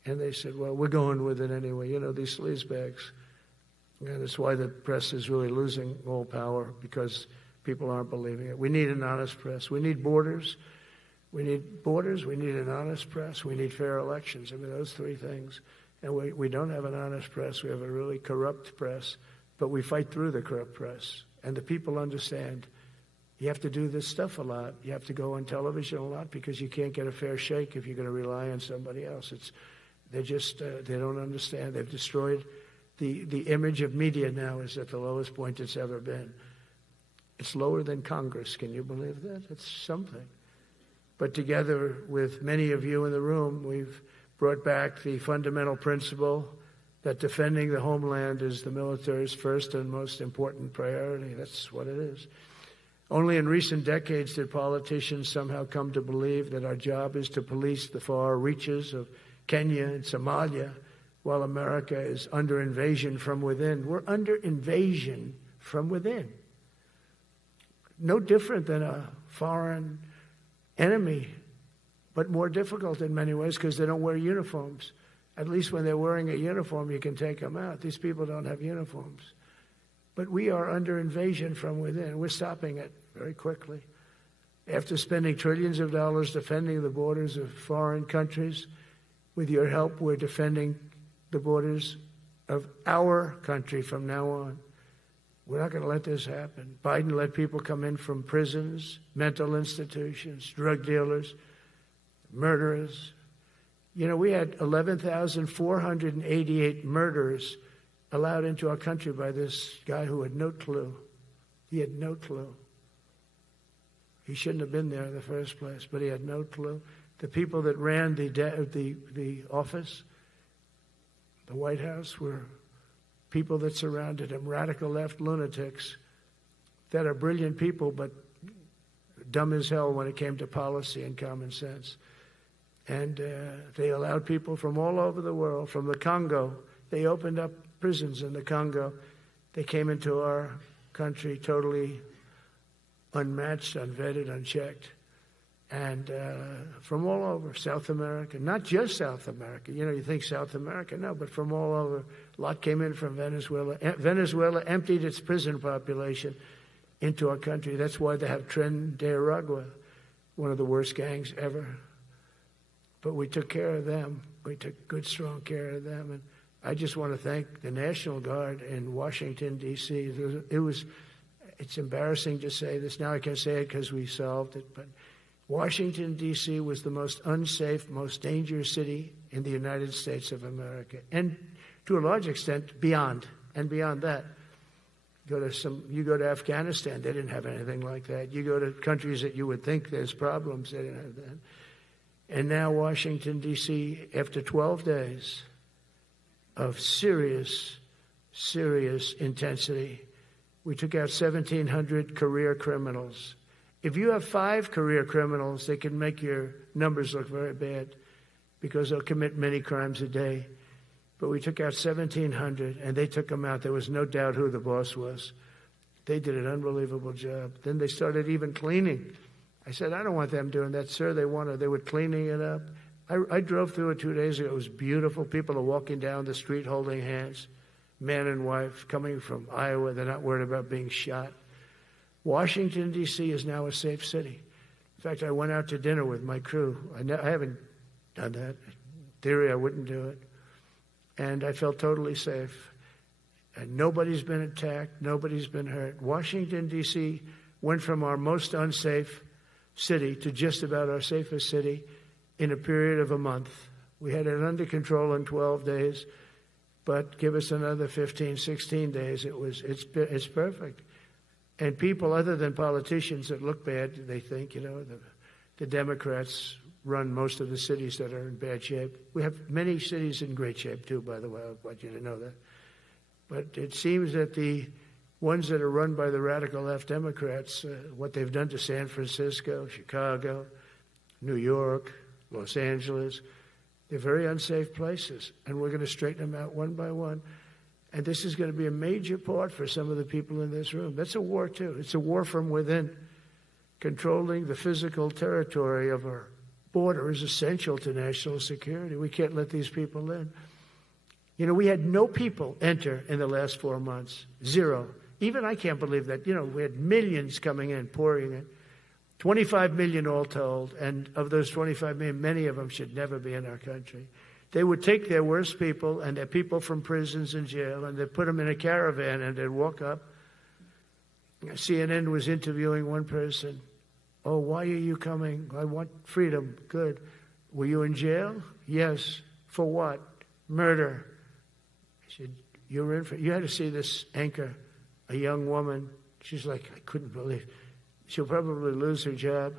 And they said, well, we're going with it anyway. You know, these sleazebags. And that's why the press is really losing all power, because people aren't believing it. We need an honest press. We need borders. We need borders. We need an honest press. We need fair elections. I mean, those three things. And we don't have an honest press. We have a really corrupt press. But we fight through the corrupt press. And the people understand you have to do this stuff a lot. You have to go on television a lot, because you can't get a fair shake if you're going to rely on somebody else. They don't understand. They've destroyed the image of media now is at the lowest point it's ever been. It's lower than Congress. Can you believe that? It's something. But together with many of you in the room, we've brought back the fundamental principle that defending the homeland is the military's first and most important priority. That's what it is. Only in recent decades did politicians somehow come to believe that our job is to police the far reaches of Kenya and Somalia, while America is under invasion from within. We're under invasion from within. No different than a foreign enemy but more difficult in many ways because they don't wear uniforms. At least when they're wearing a uniform, you can take them out. These people don't have uniforms. But we are under invasion from within. We're stopping it very quickly. After spending trillions of dollars defending the borders of foreign countries, with your help, we're defending the borders of our country from now on. We're not going to let this happen. Biden let people come in from prisons, mental institutions, drug dealers, murderers. You know, we had 11,488 murderers allowed into our country by this guy who had no clue. He had no clue. He shouldn't have been there in the first place, but he had no clue. The people that ran the office, the White House, were people that surrounded him, radical left lunatics that are brilliant people, but dumb as hell when it came to policy and common sense. And they allowed people from all over the world, from the Congo. They opened up prisons in the Congo. They came into our country totally unmatched, unvetted, unchecked. And from all over, South America, not just South America. You know, you think South America, no, but from all over. A lot came in from Venezuela. Venezuela emptied its prison population into our country. That's why they have Tren de Aragua, one of the worst gangs ever. But we took care of them. We took good, strong care of them. And I just want to thank the National Guard in Washington, D.C. It's embarrassing to say this. Now I can say it because we solved it, but Washington, D.C. was the most unsafe, most dangerous city in the United States of America. And to a large extent, beyond. And beyond that, you go to Afghanistan, they didn't have anything like that. You go to countries that you would think there's problems, they didn't have that. And now Washington, D.C., after 12 days of serious, serious intensity, we took out 1,700 career criminals. If you have 5 career criminals, they can make your numbers look very bad because they'll commit many crimes a day. But we took out 1,700, and they took them out. There was no doubt who the boss was. They did an unbelievable job. Then they started even cleaning. I said, I don't want them doing that, sir. They were cleaning it up. I drove through it 2 days ago. It was beautiful. People are walking down the street holding hands, man and wife, coming from Iowa. They're not worried about being shot. Washington, D.C. is now a safe city. In fact, I went out to dinner with my crew. I haven't done that. In theory, I wouldn't do it. And I felt totally safe. And nobody's been attacked. Nobody's been hurt. Washington, D.C. went from our most unsafe city to just about our safest city in a period of a month. We had it under control in 12 days, but give us another 15, 16 days. It's perfect. And people other than politicians that look bad, they think, you know, the Democrats run most of the cities that are in bad shape. We have many cities in great shape, too, by the way. I want you to know that. But it seems that the ones that are run by the radical left Democrats, what they've done to San Francisco, Chicago, New York, Los Angeles, they're very unsafe places. And we're going to straighten them out one by one. And this is going to be a major part for some of the people in this room. That's a war, too. It's a war from within. Controlling the physical territory of our border is essential to national security. We can't let these people in. You know, we had no people enter in the last 4 months. 0. Even I can't believe that. You know, we had millions coming in, pouring in. 25 million all told. And of those 25 million, many of them should never be in our country. They would take their worst people and their people from prisons and jail, and they'd put them in a caravan, and they'd walk up. CNN was interviewing one person. Oh, why are you coming? I want freedom. Good. Were you in jail? Yes. For what? Murder. I said, you're in for... You had to see this anchor, a young woman. She's like, I couldn't believe. She'll probably lose her job.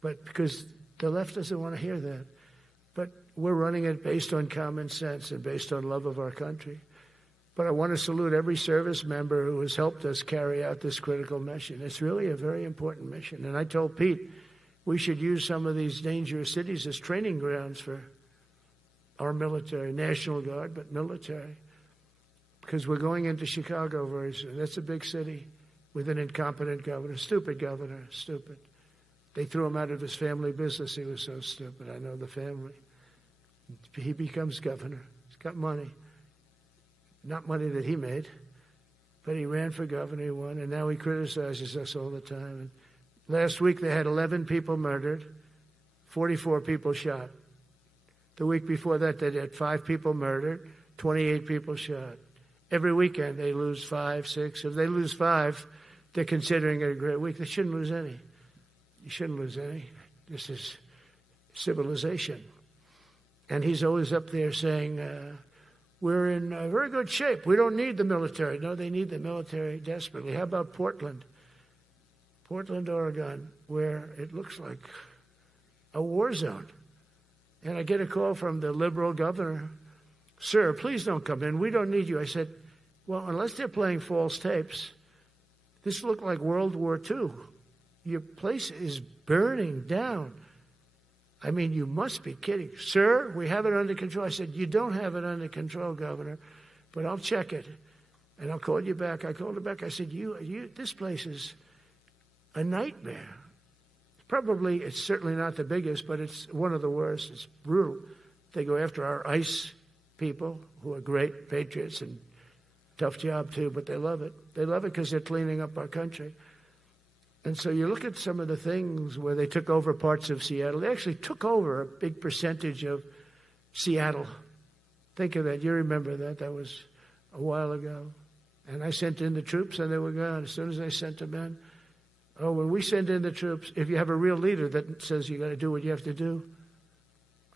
But because the left doesn't want to hear that. But we're running it based on common sense and based on love of our country. But I want to salute every service member who has helped us carry out this critical mission. It's really a very important mission. And I told Pete, we should use some of these dangerous cities as training grounds for our military, National Guard, but military. Because we're going into Chicago very soon. That's a big city with an incompetent governor, stupid governor, stupid. They threw him out of his family business. He was so stupid. I know the family. He becomes governor. He's got money. Not money that he made, but he ran for governor, he won, and now he criticizes us all the time. And last week they had 11 people murdered, 44 people shot. The week before that they had 5 people murdered, 28 people shot. Every weekend they lose 5, 6. If they lose 5, they're considering it a great week. They shouldn't lose any. You shouldn't lose any. This is civilization. And he's always up there saying, we're in very good shape. We don't need the military. No, they need the military desperately. How about Portland? Portland, Oregon, where it looks like a war zone. And I get a call from the liberal governor. Sir, please don't come in. We don't need you. I said, well, unless they're playing false tapes, this looked like World War II. Your place is burning down. I mean, you must be kidding. Sir, we have it under control. I said, you don't have it under control, Governor, but I'll check it, and I'll call you back. I called her back. I said, this place is a nightmare. It's certainly not the biggest, but it's one of the worst. It's brutal. They go after our ICE people, who are great patriots and tough job too, but they love it. They love it because they're cleaning up our country. And so you look at some of the things where they took over parts of Seattle. They actually took over a big percentage of Seattle. Think of that. You remember that. That was a while ago. And I sent in the troops and they were gone. As soon as I sent them in, when we send in the troops, if you have a real leader that says you got to do what you have to do,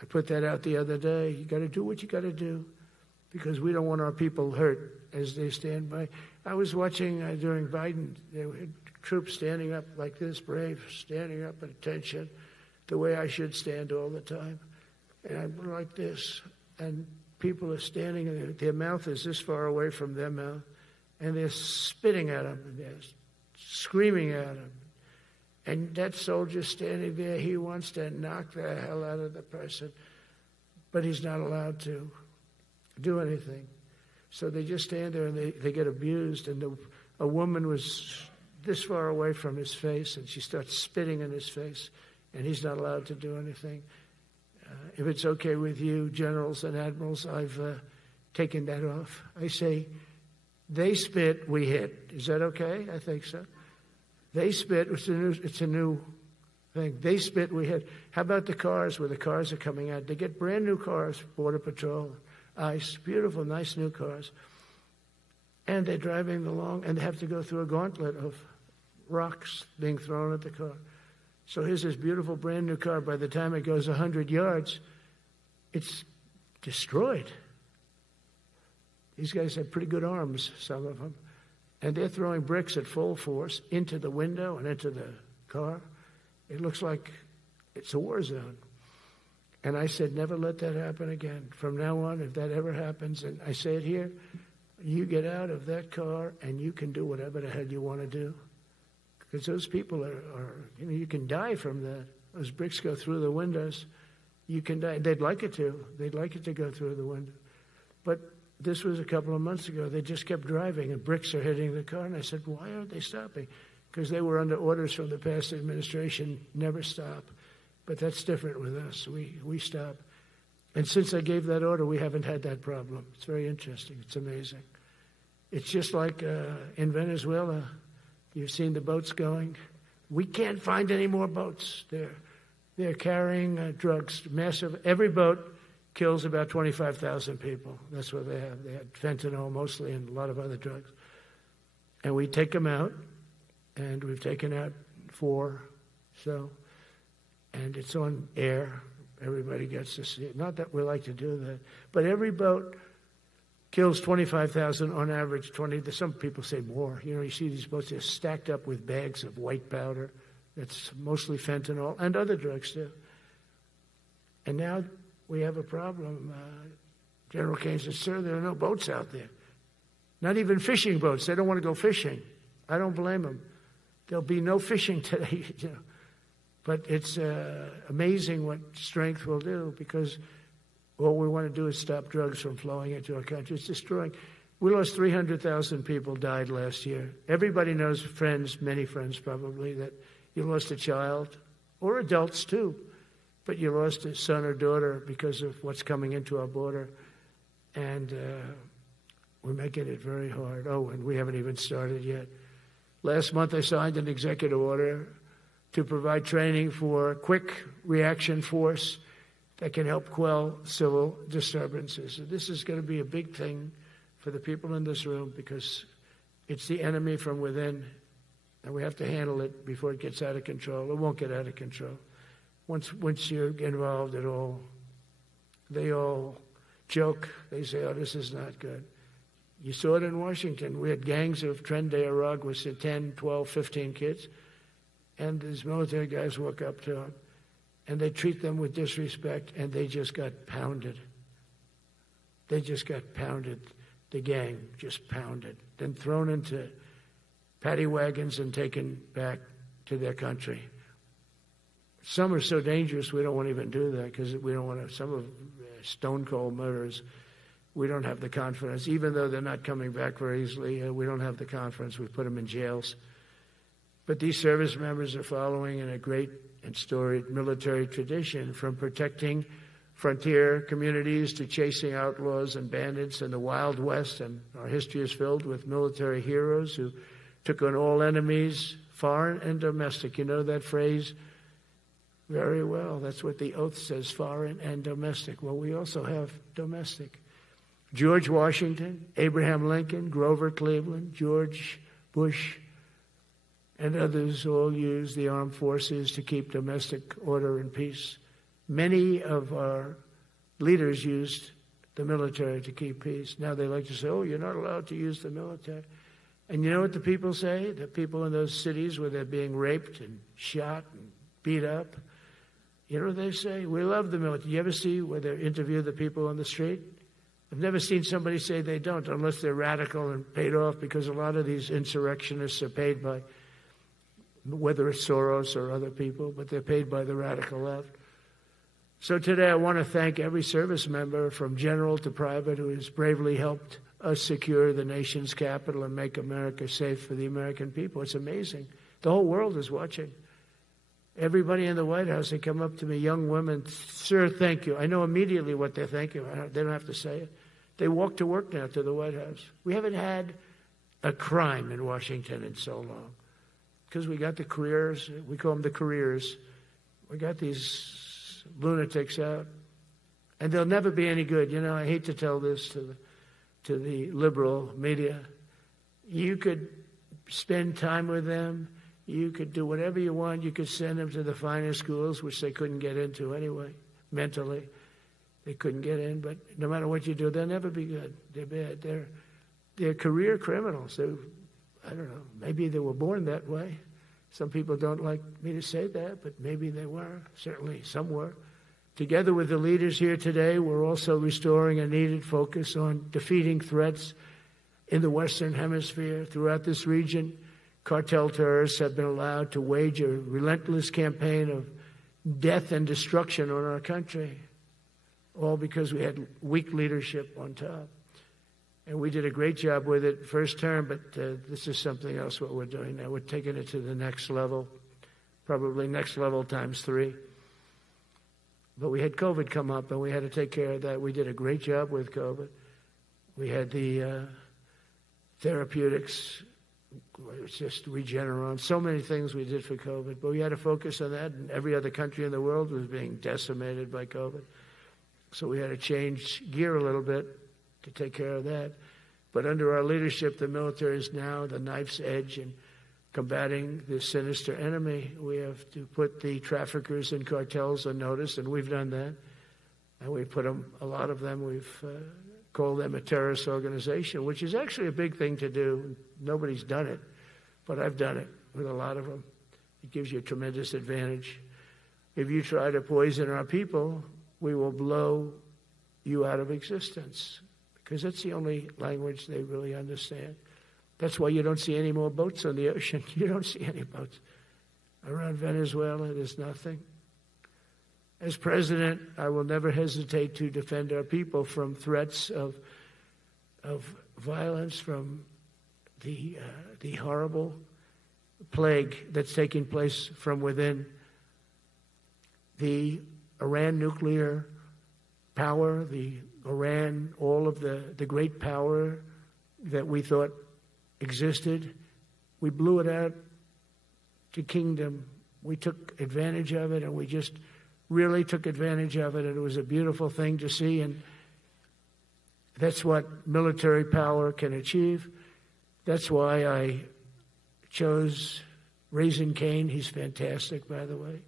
I put that out the other day. You got to do what you got to do because we don't want our people hurt as they stand by. I was watching during Biden, they had troops standing up like this, brave, standing up at attention, the way I should stand all the time. And I'm like this, and people are standing, and their mouth is this far away from their mouth, and they're spitting at them, and they're screaming at them. And that soldier standing there, he wants to knock the hell out of the person, but he's not allowed to do anything. So they just stand there, and they get abused, and a woman was this far away from his face, and she starts spitting in his face, and he's not allowed to do anything. If it's okay with you, generals and admirals, I've taken that off. I say, they spit, we hit. Is that okay? I think so. They spit, it's a new thing. They spit, we hit. How about the cars where the cars are coming out? They get brand new cars, Border Patrol, ICE, beautiful, nice new cars. And they're driving along, and they have to go through a gauntlet of rocks being thrown at the car. So here's this beautiful brand new car. By the time it goes 100 yards, it's destroyed. These guys have pretty good arms, some of them. And they're throwing bricks at full force into the window and into the car. It looks like it's a war zone. And I said, never let that happen again. From now on, if that ever happens, and I say it here, you get out of that car and you can do whatever the hell you want to do. Because those people are you can die from that. Those bricks go through the windows. You can die. They'd like it to. They'd like it to go through the window. But this was a couple of months ago. They just kept driving and bricks are hitting the car. And I said, why aren't they stopping? Because they were under orders from the past administration, never stop. But that's different with us. We stop. And since I gave that order, we haven't had that problem. It's very interesting. It's amazing. It's just like in Venezuela. You've seen the boats going. We can't find any more boats. They're carrying drugs, massive. Every boat kills about 25,000 people. That's what they have. They had fentanyl mostly and a lot of other drugs. And we take them out, and we've taken out 4. And it's on air. Everybody gets to see it. Not that we like to do that, but every boat kills 25,000 on average, 20. Some people say more. You see these boats, they're stacked up with bags of white powder. That's mostly fentanyl and other drugs too. And now we have a problem. General Kane said, sir, there are no boats out there. Not even fishing boats. They don't want to go fishing. I don't blame them. There'll be no fishing today. But it's amazing what strength will do, because all we want to do is stop drugs from flowing into our country. It's destroying. We lost 300,000 people died last year. Everybody knows, friends, many friends probably, that you lost a child or adults too. But you lost a son or daughter because of what's coming into our border. And we're making it very hard. Oh, and we haven't even started yet. Last month I signed an executive order to provide training for quick reaction force that can help quell civil disturbances. So this is going to be a big thing for the people in this room because it's the enemy from within, and we have to handle it before it gets out of control. It won't get out of control. Once you're involved at all, they all joke. They say, oh, this is not good. You saw it in Washington. We had gangs of Trenday Arag with 10, 12, 15 kids, and these military guys walk up to them, and they treat them with disrespect, and they just got pounded. They just got pounded. The gang just pounded, then thrown into paddy wagons and taken back to their country. Some are so dangerous we don't want to even do that because we don't want to. Some of stone cold murders, we don't have the confidence. Even though they're not coming back very easily, we don't have the confidence. We put them in jails. But these service members are following in a great and storied military tradition, from protecting frontier communities to chasing outlaws and bandits in the Wild West. And our history is filled with military heroes who took on all enemies, foreign and domestic. You know that phrase very well. That's what the oath says, foreign and domestic. Well, we also have domestic. George Washington, Abraham Lincoln, Grover Cleveland, George Bush, and others all used the armed forces to keep domestic order and peace. Many of our leaders used the military to keep peace. Now they like to say, oh, you're not allowed to use the military. And you know what the people say? The people in those cities where they're being raped and shot and beat up, you know what they say? We love the military. You ever see where they interview the people on the street? I've never seen somebody say they don't, unless they're radical and paid off, because a lot of these insurrectionists are paid by, whether it's Soros or other people, but they're paid by the radical left. So today I want to thank every service member from general to private who has bravely helped us secure the nation's capital and make America safe for the American people. It's amazing. The whole world is watching. Everybody in the White House, they come up to me, young women, sir, thank you. I know immediately what they thank you. They don't have to say it. They walk to work now to the White House. We haven't had a crime in Washington in so long because we got the careers. We call them the careers. We got these lunatics out, and they'll never be any good. You know, I hate to tell this to the liberal media. You could spend time with them. You could do whatever you want. You could send them to the finer schools, which they couldn't get into anyway, mentally. They couldn't get in, but no matter what you do, they'll never be good. They're bad. They're career criminals. I don't know, maybe they were born that way. Some people don't like me to say that, but maybe they were. Certainly some were. Together with the leaders here today, we're also restoring a needed focus on defeating threats in the Western Hemisphere. Throughout this region, cartel terrorists have been allowed to wage a relentless campaign of death and destruction on our country, all because we had weak leadership on top. And we did a great job with it first term, but this is something else what we're doing now. We're taking it to the next level, probably next level times 3. But we had COVID come up, and we had to take care of that. We did a great job with COVID. We had the therapeutics. It's just Regeneron. So many things we did for COVID, but we had to focus on that, and every other country in the world was being decimated by COVID. So we had to change gear a little bit to take care of that. But under our leadership, the military is now the knife's edge in combating this sinister enemy. We have to put the traffickers and cartels on notice, and we've done that. And we put them, a lot of them, we've called them a terrorist organization, which is actually a big thing to do. Nobody's done it, but I've done it with a lot of them. It gives you a tremendous advantage. If you try to poison our people, we will blow you out of existence, because that's the only language they really understand. That's why you don't see any more boats on the ocean. You don't see any boats. Around Venezuela, there's nothing. As president, I will never hesitate to defend our people from threats of violence, from the horrible plague that's taking place from within the Iran nuclear power, the Iran, all of the great power that we thought existed, we blew it out to kingdom. We took advantage of it, and we just really took advantage of it, and it was a beautiful thing to see, and that's what military power can achieve. That's why I chose Raising Cane. He's fantastic, by the way.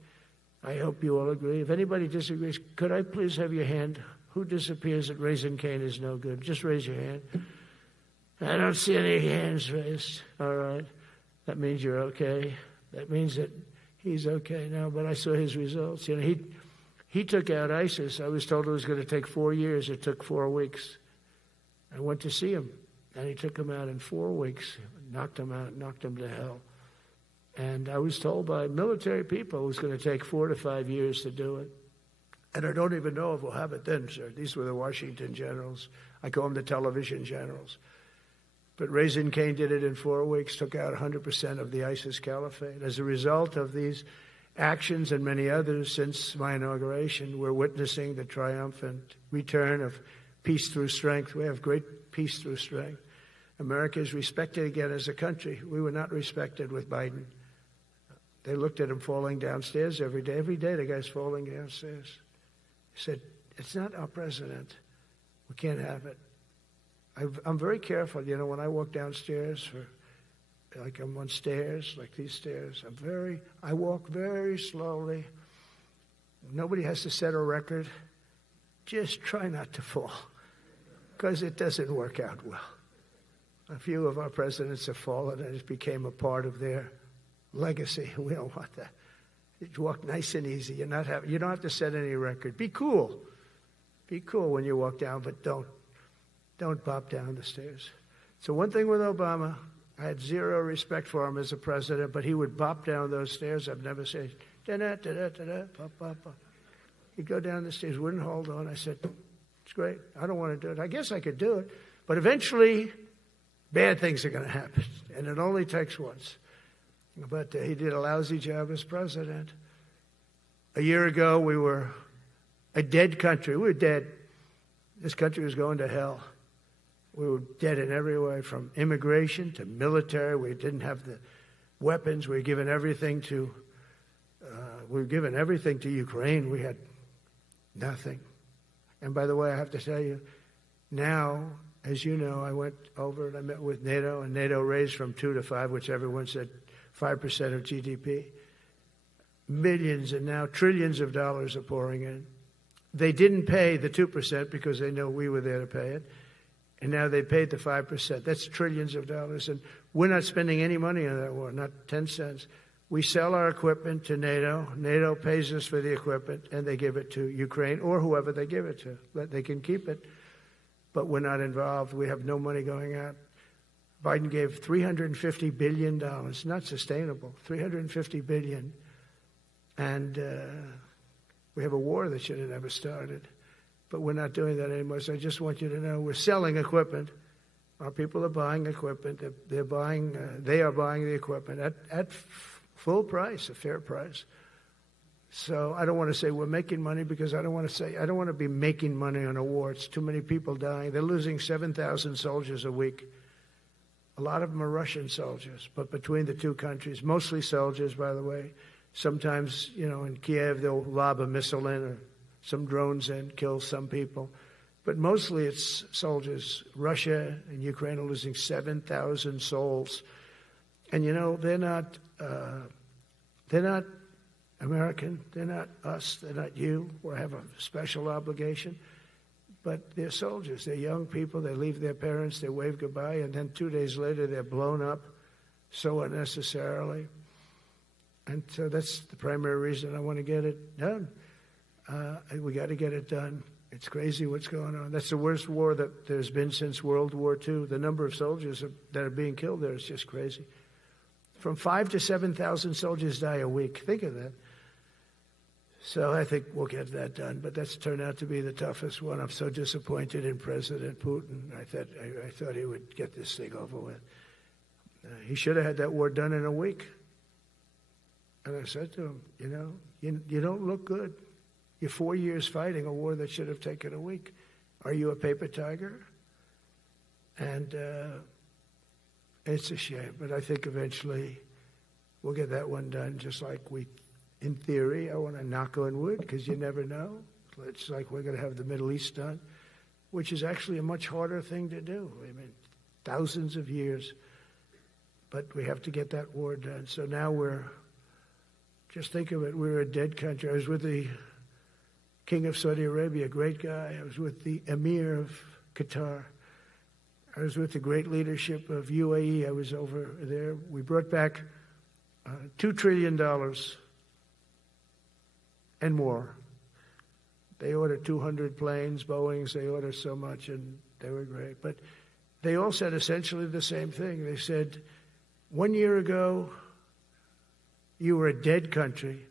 I hope you all agree. If anybody disagrees, could I please have your hand? Who disappears that Raising Cane is no good? Just raise your hand. I don't see any hands raised. All right. That means you're okay. That means that he's okay now, but I saw his results. You know, he took out ISIS. I was told it was going to take 4 years. It took 4 weeks. I went to see him, and he took him out in 4 weeks, knocked him out, knocked him to hell. And I was told by military people it was going to take 4 to 5 years to do it. And I don't even know if we'll have it then, sir. These were the Washington generals. I call them the television generals. But Raising Cane did it in 4 weeks, took out 100% of the ISIS caliphate. As a result of these actions and many others since my inauguration, we're witnessing the triumphant return of peace through strength. We have great peace through strength. America is respected again as a country. We were not respected with Biden. They looked at him falling downstairs every day. Every day the guy's falling downstairs. He said, it's not our president. We can't have it. I'm very careful, you know, when I walk downstairs like I'm on stairs, like these stairs. I walk very slowly. Nobody has to set a record. Just try not to fall, because it doesn't work out well. A few of our presidents have fallen, and it became a part of their legacy. We don't want that. You walk nice and easy. You don't have to set any record. Be cool. Be cool when you walk down, but don't pop down the stairs. So one thing with Obama, I had zero respect for him as a president, but he would pop down those stairs. I've never said, da-da-da-da-da-da, pop, pop, pop. He'd go down the stairs, wouldn't hold on. I said, it's great. I don't want to do it. I guess I could do it. But eventually, bad things are going to happen. And it only takes once. But he did a lousy job as president. A year ago, we were a dead country. We were dead. This country was going to hell. We were dead in every way, from immigration to military. We didn't have the weapons. We were given everything to Ukraine. We had nothing. And by the way, I have to tell you, now, as you know, I went over and I met with NATO, and NATO raised from 2 to 5, which everyone said 5% of GDP. Millions and now trillions of dollars are pouring in. They didn't pay the 2% because they know we were there to pay it. And now they paid the 5%. That's trillions of dollars. And we're not spending any money on that war, not 10 cents. We sell our equipment to NATO. NATO pays us for the equipment, and they give it to Ukraine or whoever they give it to. They can keep it, but we're not involved. We have no money going out. Biden gave $350 billion. Not sustainable. $350 billion. And we have a war that should have never started. But we're not doing that anymore. So I just want you to know we're selling equipment. Our people are buying equipment. They are buying the equipment at full price, a fair price. So I don't want to say we're making money, because I don't want to be making money on a war. It's too many people dying. They're losing 7,000 soldiers a week. A lot of them are Russian soldiers, but between the two countries, mostly soldiers, by the way. Sometimes, you know, in Kiev, they'll lob a missile in or some drones in, kill some people. But mostly it's soldiers. Russia and Ukraine are losing 7,000 souls. And, you know, they're not American. They're not us. They're not you. We have a special obligation. But they're soldiers. They're young people. They leave their parents. They wave goodbye. And then 2 days later, they're blown up so unnecessarily. And so that's the primary reason I want to get it done. We got to get it done. It's crazy what's going on. That's the worst war that there's been since World War II. The number of soldiers that are being killed there is just crazy. From 5,000 to 7,000 soldiers die a week. Think of that. So I think we'll get that done. But that's turned out to be the toughest one. I'm so disappointed in President Putin. I thought he would get this thing over with. He should have had that war done in a week. And I said to him, you don't look good. You're 4 years fighting a war that should have taken a week. Are you a paper tiger? And it's a shame, but I think eventually we'll get that one done, just like in theory, I want to knock on wood, because you never know. It's like we're going to have the Middle East done, which is actually a much harder thing to do. I mean, thousands of years, but we have to get that war done. So now just think of it, we're a dead country. I was with the King of Saudi Arabia, a great guy. I was with the Emir of Qatar. I was with the great leadership of UAE. I was over there. We brought back $2 trillion and more. They ordered 200 planes, Boeings. They ordered so much, and they were great. But they all said essentially the same thing. They said, 1 year ago, you were a dead country,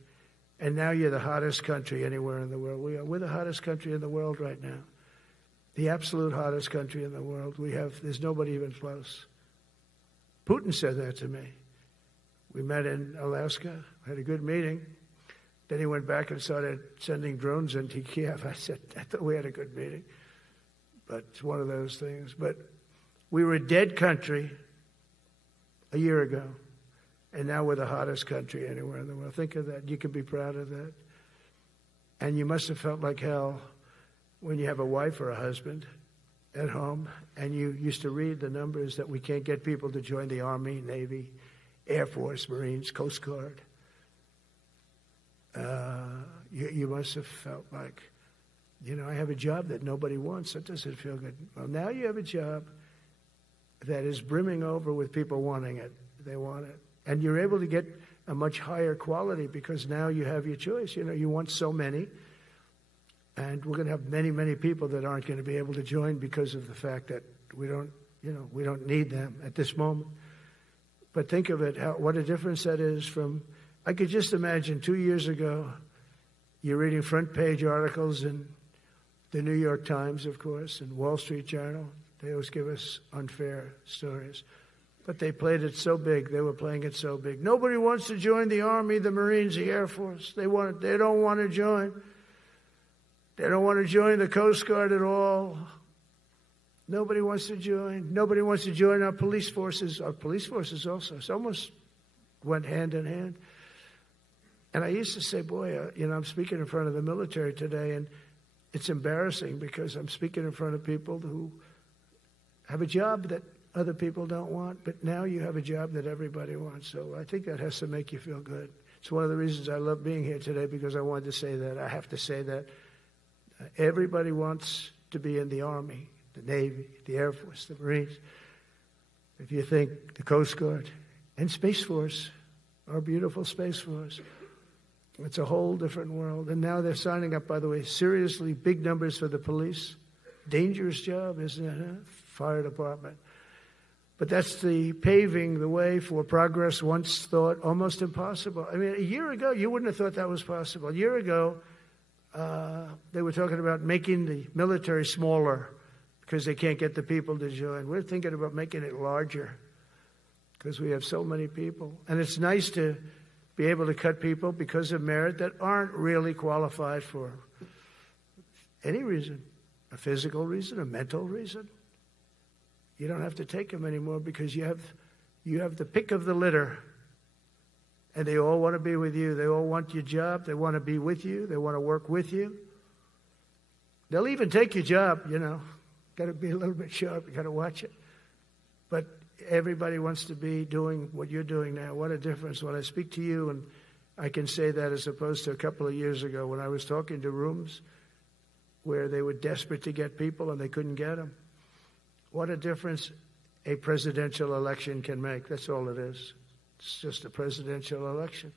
and now you're the hottest country anywhere in the world. We're the hottest country in the world right now. The absolute hottest country in the world. There's nobody even close. Putin said that to me. We met in Alaska, had a good meeting. Then he went back and started sending drones into Kiev. I said, I thought we had a good meeting. But it's one of those things. But we were a dead country a year ago, and now we're the hottest country anywhere in the world. Think of that. You can be proud of that. And you must have felt like hell when you have a wife or a husband at home, and you used to read the numbers that we can't get people to join the Army, Navy, Air Force, Marines, Coast Guard. You must have felt like, I have a job that nobody wants. That doesn't feel good. Well, now you have a job that is brimming over with people wanting it. They want it. And you're able to get a much higher quality because now you have your choice. You want so many. And we're going to have many, many people that aren't going to be able to join because of the fact that we don't need them at this moment. But think of it, what a difference that is from, I could just imagine 2 years ago, you're reading front page articles in the New York Times, of course, and Wall Street Journal. They always give us unfair stories. But they played it so big. They were playing it so big. Nobody wants to join the Army, the Marines, the Air Force. They don't want to join. They don't want to join the Coast Guard at all. Nobody wants to join. Nobody wants to join our police forces. Our police forces also. It's almost went hand in hand. And I used to say, boy, I'm speaking in front of the military today, and it's embarrassing because I'm speaking in front of people who have a job that other people don't want, but now you have a job that everybody wants. So I think that has to make you feel good. It's one of the reasons I love being here today, because I wanted to say that. I have to say that everybody wants to be in the Army, the Navy, the Air Force, the Marines. If you think the Coast Guard and Space Force, our beautiful Space Force, it's a whole different world. And now they're signing up, by the way, seriously big numbers for the police. Dangerous job, isn't it? Huh? Fire department. But that's the paving the way for progress once thought almost impossible. I mean, a year ago, you wouldn't have thought that was possible. A year ago, they were talking about making the military smaller because they can't get the people to join. We're thinking about making it larger because we have so many people. And it's nice to be able to cut people because of merit that aren't really qualified for any reason, a physical reason, a mental reason. You don't have to take them anymore because you have the pick of the litter, and they all want to be with you. They all want your job. They want to be with you. They want to work with you. They'll even take your job, Got to be a little bit sharp. You got to watch it. But everybody wants to be doing what you're doing now. What a difference when I speak to you, and I can say that as opposed to a couple of years ago when I was talking to rooms where they were desperate to get people and they couldn't get them. What a difference a presidential election can make. That's all it is. It's just a presidential election.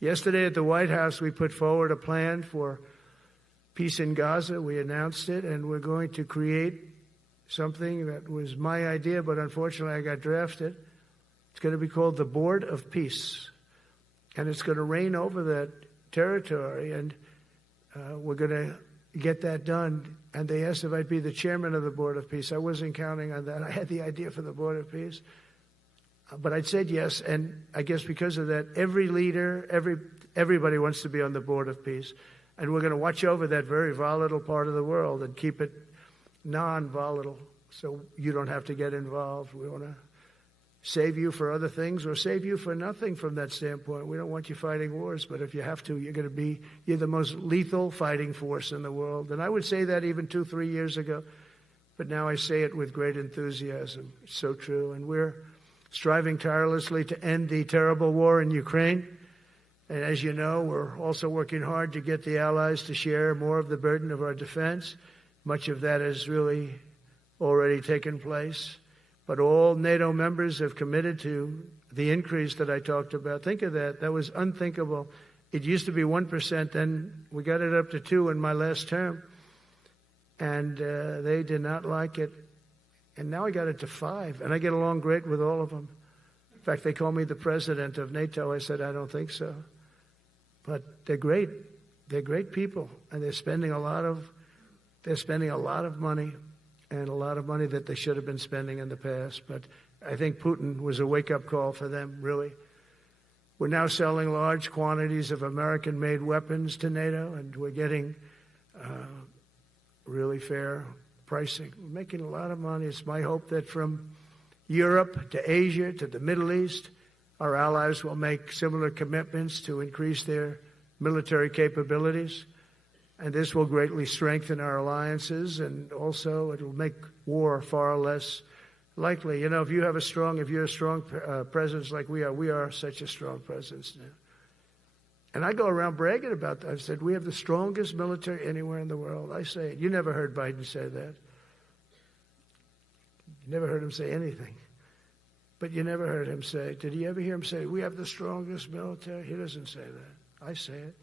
Yesterday at the White House, we put forward a plan for peace in Gaza. We announced it, and we're going to create something that was my idea, but unfortunately I got drafted. It's going to be called the Board of Peace, and it's going to reign over that territory, and we're going to get that done. And they asked if I'd be the chairman of the Board of Peace. I wasn't counting on that. I had the idea for the Board of Peace. But I said yes, and I guess because of that, every leader, everybody wants to be on the board of peace. And we're going to watch over that very volatile part of the world and keep it non-volatile so you don't have to get involved. We want to save you for other things or save you for nothing from that standpoint. We don't want you fighting wars, but if you have to, you're the most lethal fighting force in the world. And I would say that even 2-3 years ago, but now I say it with great enthusiasm. It's so true. And we're striving tirelessly to end the terrible war in Ukraine. And as you know, we're also working hard to get the allies to share more of the burden of our defense. Much of that has really already taken place. But all NATO members have committed to the increase that I talked about. Think of that. That was unthinkable. It used to be 1%, then we got it up to 2% in my last term. And they did not like it. And now I got it to 5%, and I get along great with all of them. In fact, they call me the president of NATO. I said, I don't think so. But they're great. They're great people, and they're spending a lot of money, and a lot of money that they should have been spending in the past. But I think Putin was a wake-up call for them, really. We're now selling large quantities of American-made weapons to NATO, and we're getting really fair pricing. We're making a lot of money. It's my hope that from Europe to Asia to the Middle East, our allies will make similar commitments to increase their military capabilities. And this will greatly strengthen our alliances, and also it will make war far less likely. You know, if you're a strong presence like we are such a strong presence now. And I go around bragging about that. I've said, we have the strongest military anywhere in the world. I say it. You never heard Biden say that. You never heard him say anything. But you never heard him say, did you ever hear him say, we have the strongest military? He doesn't say that. I say it.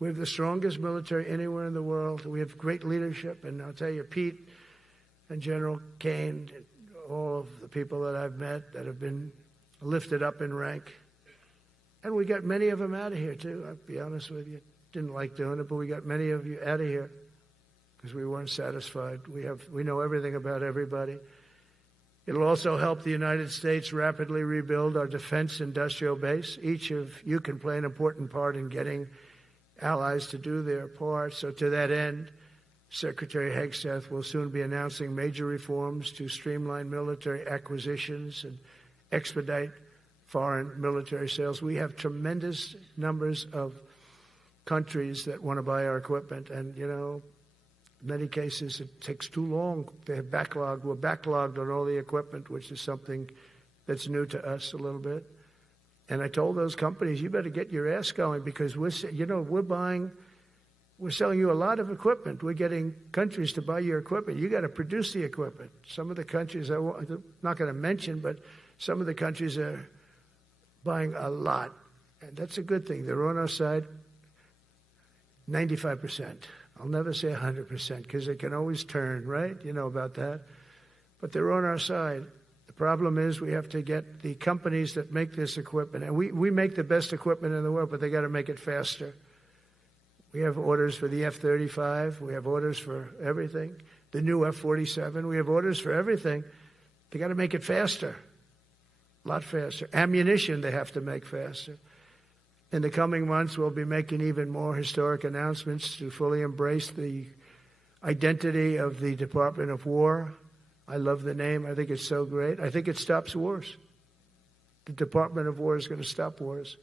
We have the strongest military anywhere in the world. We have great leadership. And I'll tell you, Pete and General Kane, all of the people that I've met that have been lifted up in rank. And we got many of them out of here, too. I'll be honest with you. Didn't like doing it, but we got many of you out of here because we weren't satisfied. We know everything about everybody. It'll also help the United States rapidly rebuild our defense industrial base. Each of you can play an important part in getting allies to do their part. So to that end, Secretary Hegseth will soon be announcing major reforms to streamline military acquisitions and expedite foreign military sales. We have tremendous numbers of countries that want to buy our equipment, and, you know, in many cases it takes too long. They have backlogged. We're backlogged on all the equipment, which is something that's new to us a little bit. And I told those companies, you better get your ass going because we're selling you a lot of equipment. We're getting countries to buy your equipment. You got to produce the equipment. Some of the countries, I'm not going to mention, but some of the countries are buying a lot. And that's a good thing. They're on our side 95%. I'll never say 100% because it can always turn, right? You know about that. But they're on our side. The problem is we have to get the companies that make this equipment. And we make the best equipment in the world, but they got to make it faster. We have orders for the F-35. We have orders for everything. The new F-47. We have orders for everything. They got to make it faster. A lot faster. Ammunition they have to make faster. In the coming months, we'll be making even more historic announcements to fully embrace the identity of the Department of War. I love the name. I think it's so great. I think it stops wars. The Department of War is going to stop wars.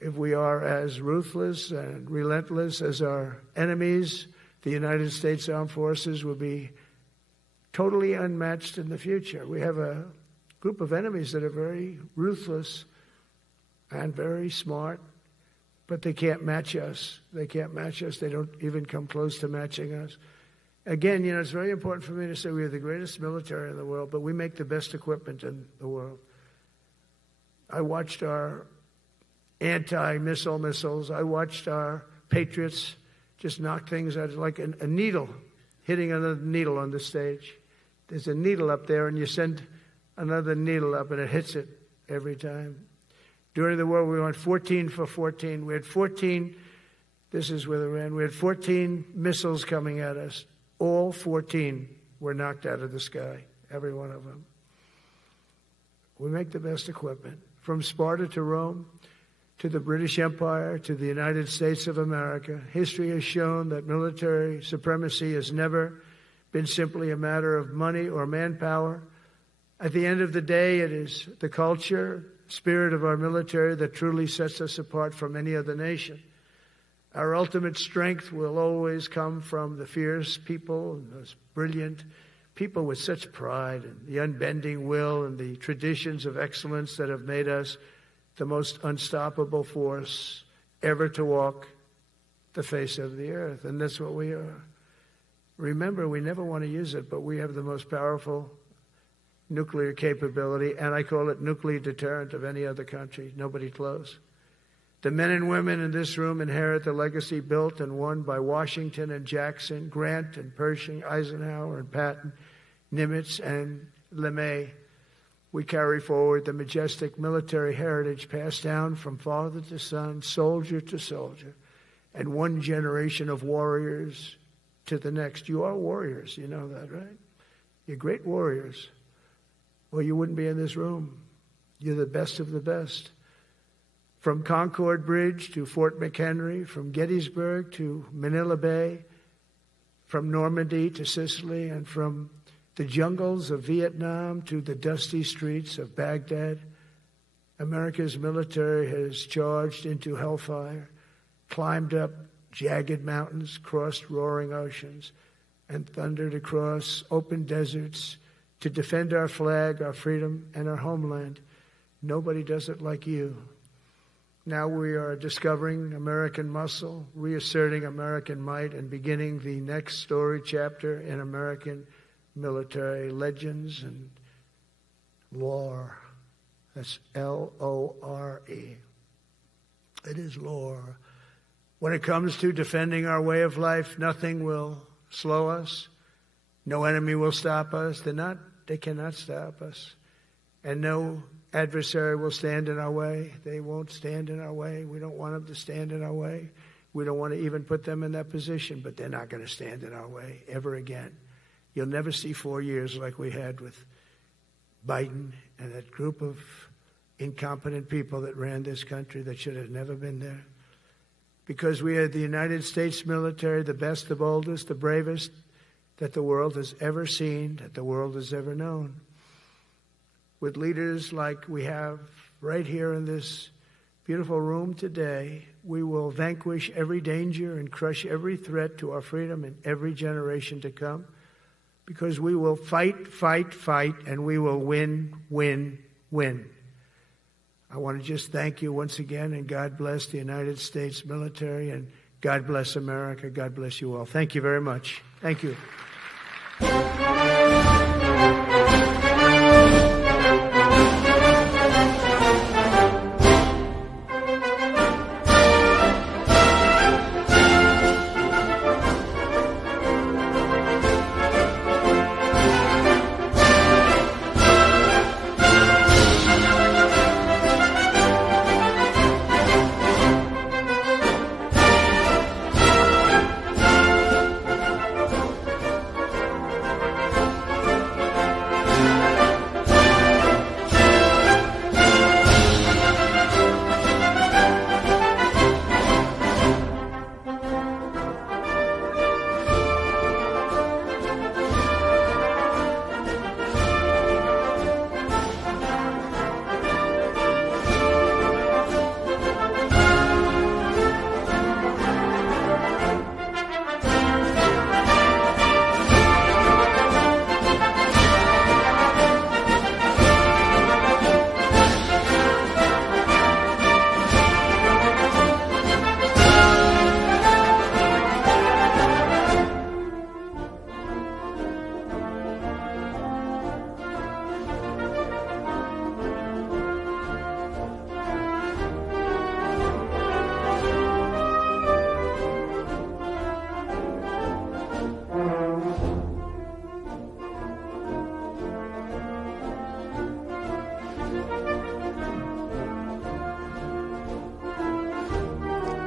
If we are as ruthless and relentless as our enemies, the United States Armed Forces will be totally unmatched in the future. We have a group of enemies that are very ruthless and very smart, but they can't match us. They can't match us. They don't even come close to matching us. Again, you know, it's very important for me to say we are the greatest military in the world, but we make the best equipment in the world. I watched our anti-missile missiles. I watched our Patriots just knock things out like a needle, hitting another needle on the stage. There's a needle up there, and you send another needle up, and it hits it every time. During the war, we went 14 for 14. We had 14, this is where they ran, we had 14 missiles coming at us. All 14 were knocked out of the sky, every one of them. We make the best equipment. From Sparta to Rome, to the British Empire, to the United States of America, history has shown that military supremacy has never been simply a matter of money or manpower. At the end of the day, it is the culture, spirit of our military that truly sets us apart from any other nation. Our ultimate strength will always come from the fierce people and those brilliant people with such pride and the unbending will and the traditions of excellence that have made us the most unstoppable force ever to walk the face of the earth. And that's what we are. Remember, we never want to use it, but we have the most powerful nuclear capability, and I call it nuclear deterrent of any other country. Nobody close. The men and women in this room inherit the legacy built and won by Washington and Jackson, Grant and Pershing, Eisenhower and Patton, Nimitz and LeMay. We carry forward the majestic military heritage passed down from father to son, soldier to soldier, and one generation of warriors to the next. You are warriors, you know that, right? You're great warriors, or you wouldn't be in this room. You're the best of the best. From Concord Bridge to Fort McHenry, from Gettysburg to Manila Bay, from Normandy to Sicily, and from the jungles of Vietnam to the dusty streets of Baghdad, America's military has charged into hellfire, climbed up jagged mountains, crossed roaring oceans, and thundered across open deserts to defend our flag, our freedom, and our homeland. Nobody does it like you. Now we are discovering American muscle, reasserting American might, and beginning the next story chapter in American military legends and lore. That's L-O-R-E. It is lore. When it comes to defending our way of life, nothing will slow us. No enemy will stop us. They cannot stop us. And no adversary will stand in our way. They won't stand in our way. We don't want them to stand in our way. We don't want to even put them in that position, but they're not going to stand in our way ever again. You'll never see 4 years like we had with Biden and that group of incompetent people that ran this country that should have never been there. Because we are the United States military, the best, the boldest, the bravest that the world has ever seen, that the world has ever known. With leaders like we have right here in this beautiful room today, we will vanquish every danger and crush every threat to our freedom in every generation to come, because we will fight, fight, fight, and we will win, win, win. I want to just thank you once again, and God bless the United States military, and God bless America. God bless you all. Thank you very much. Thank you.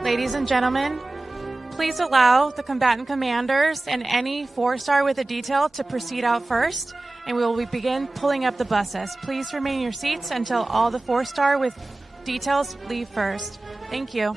Ladies and gentlemen, Please allow the combatant commanders and any 4-star with a detail to proceed out first, and we will begin pulling up the buses. Please remain in your seats until all the 4-star with details leave first. Thank you.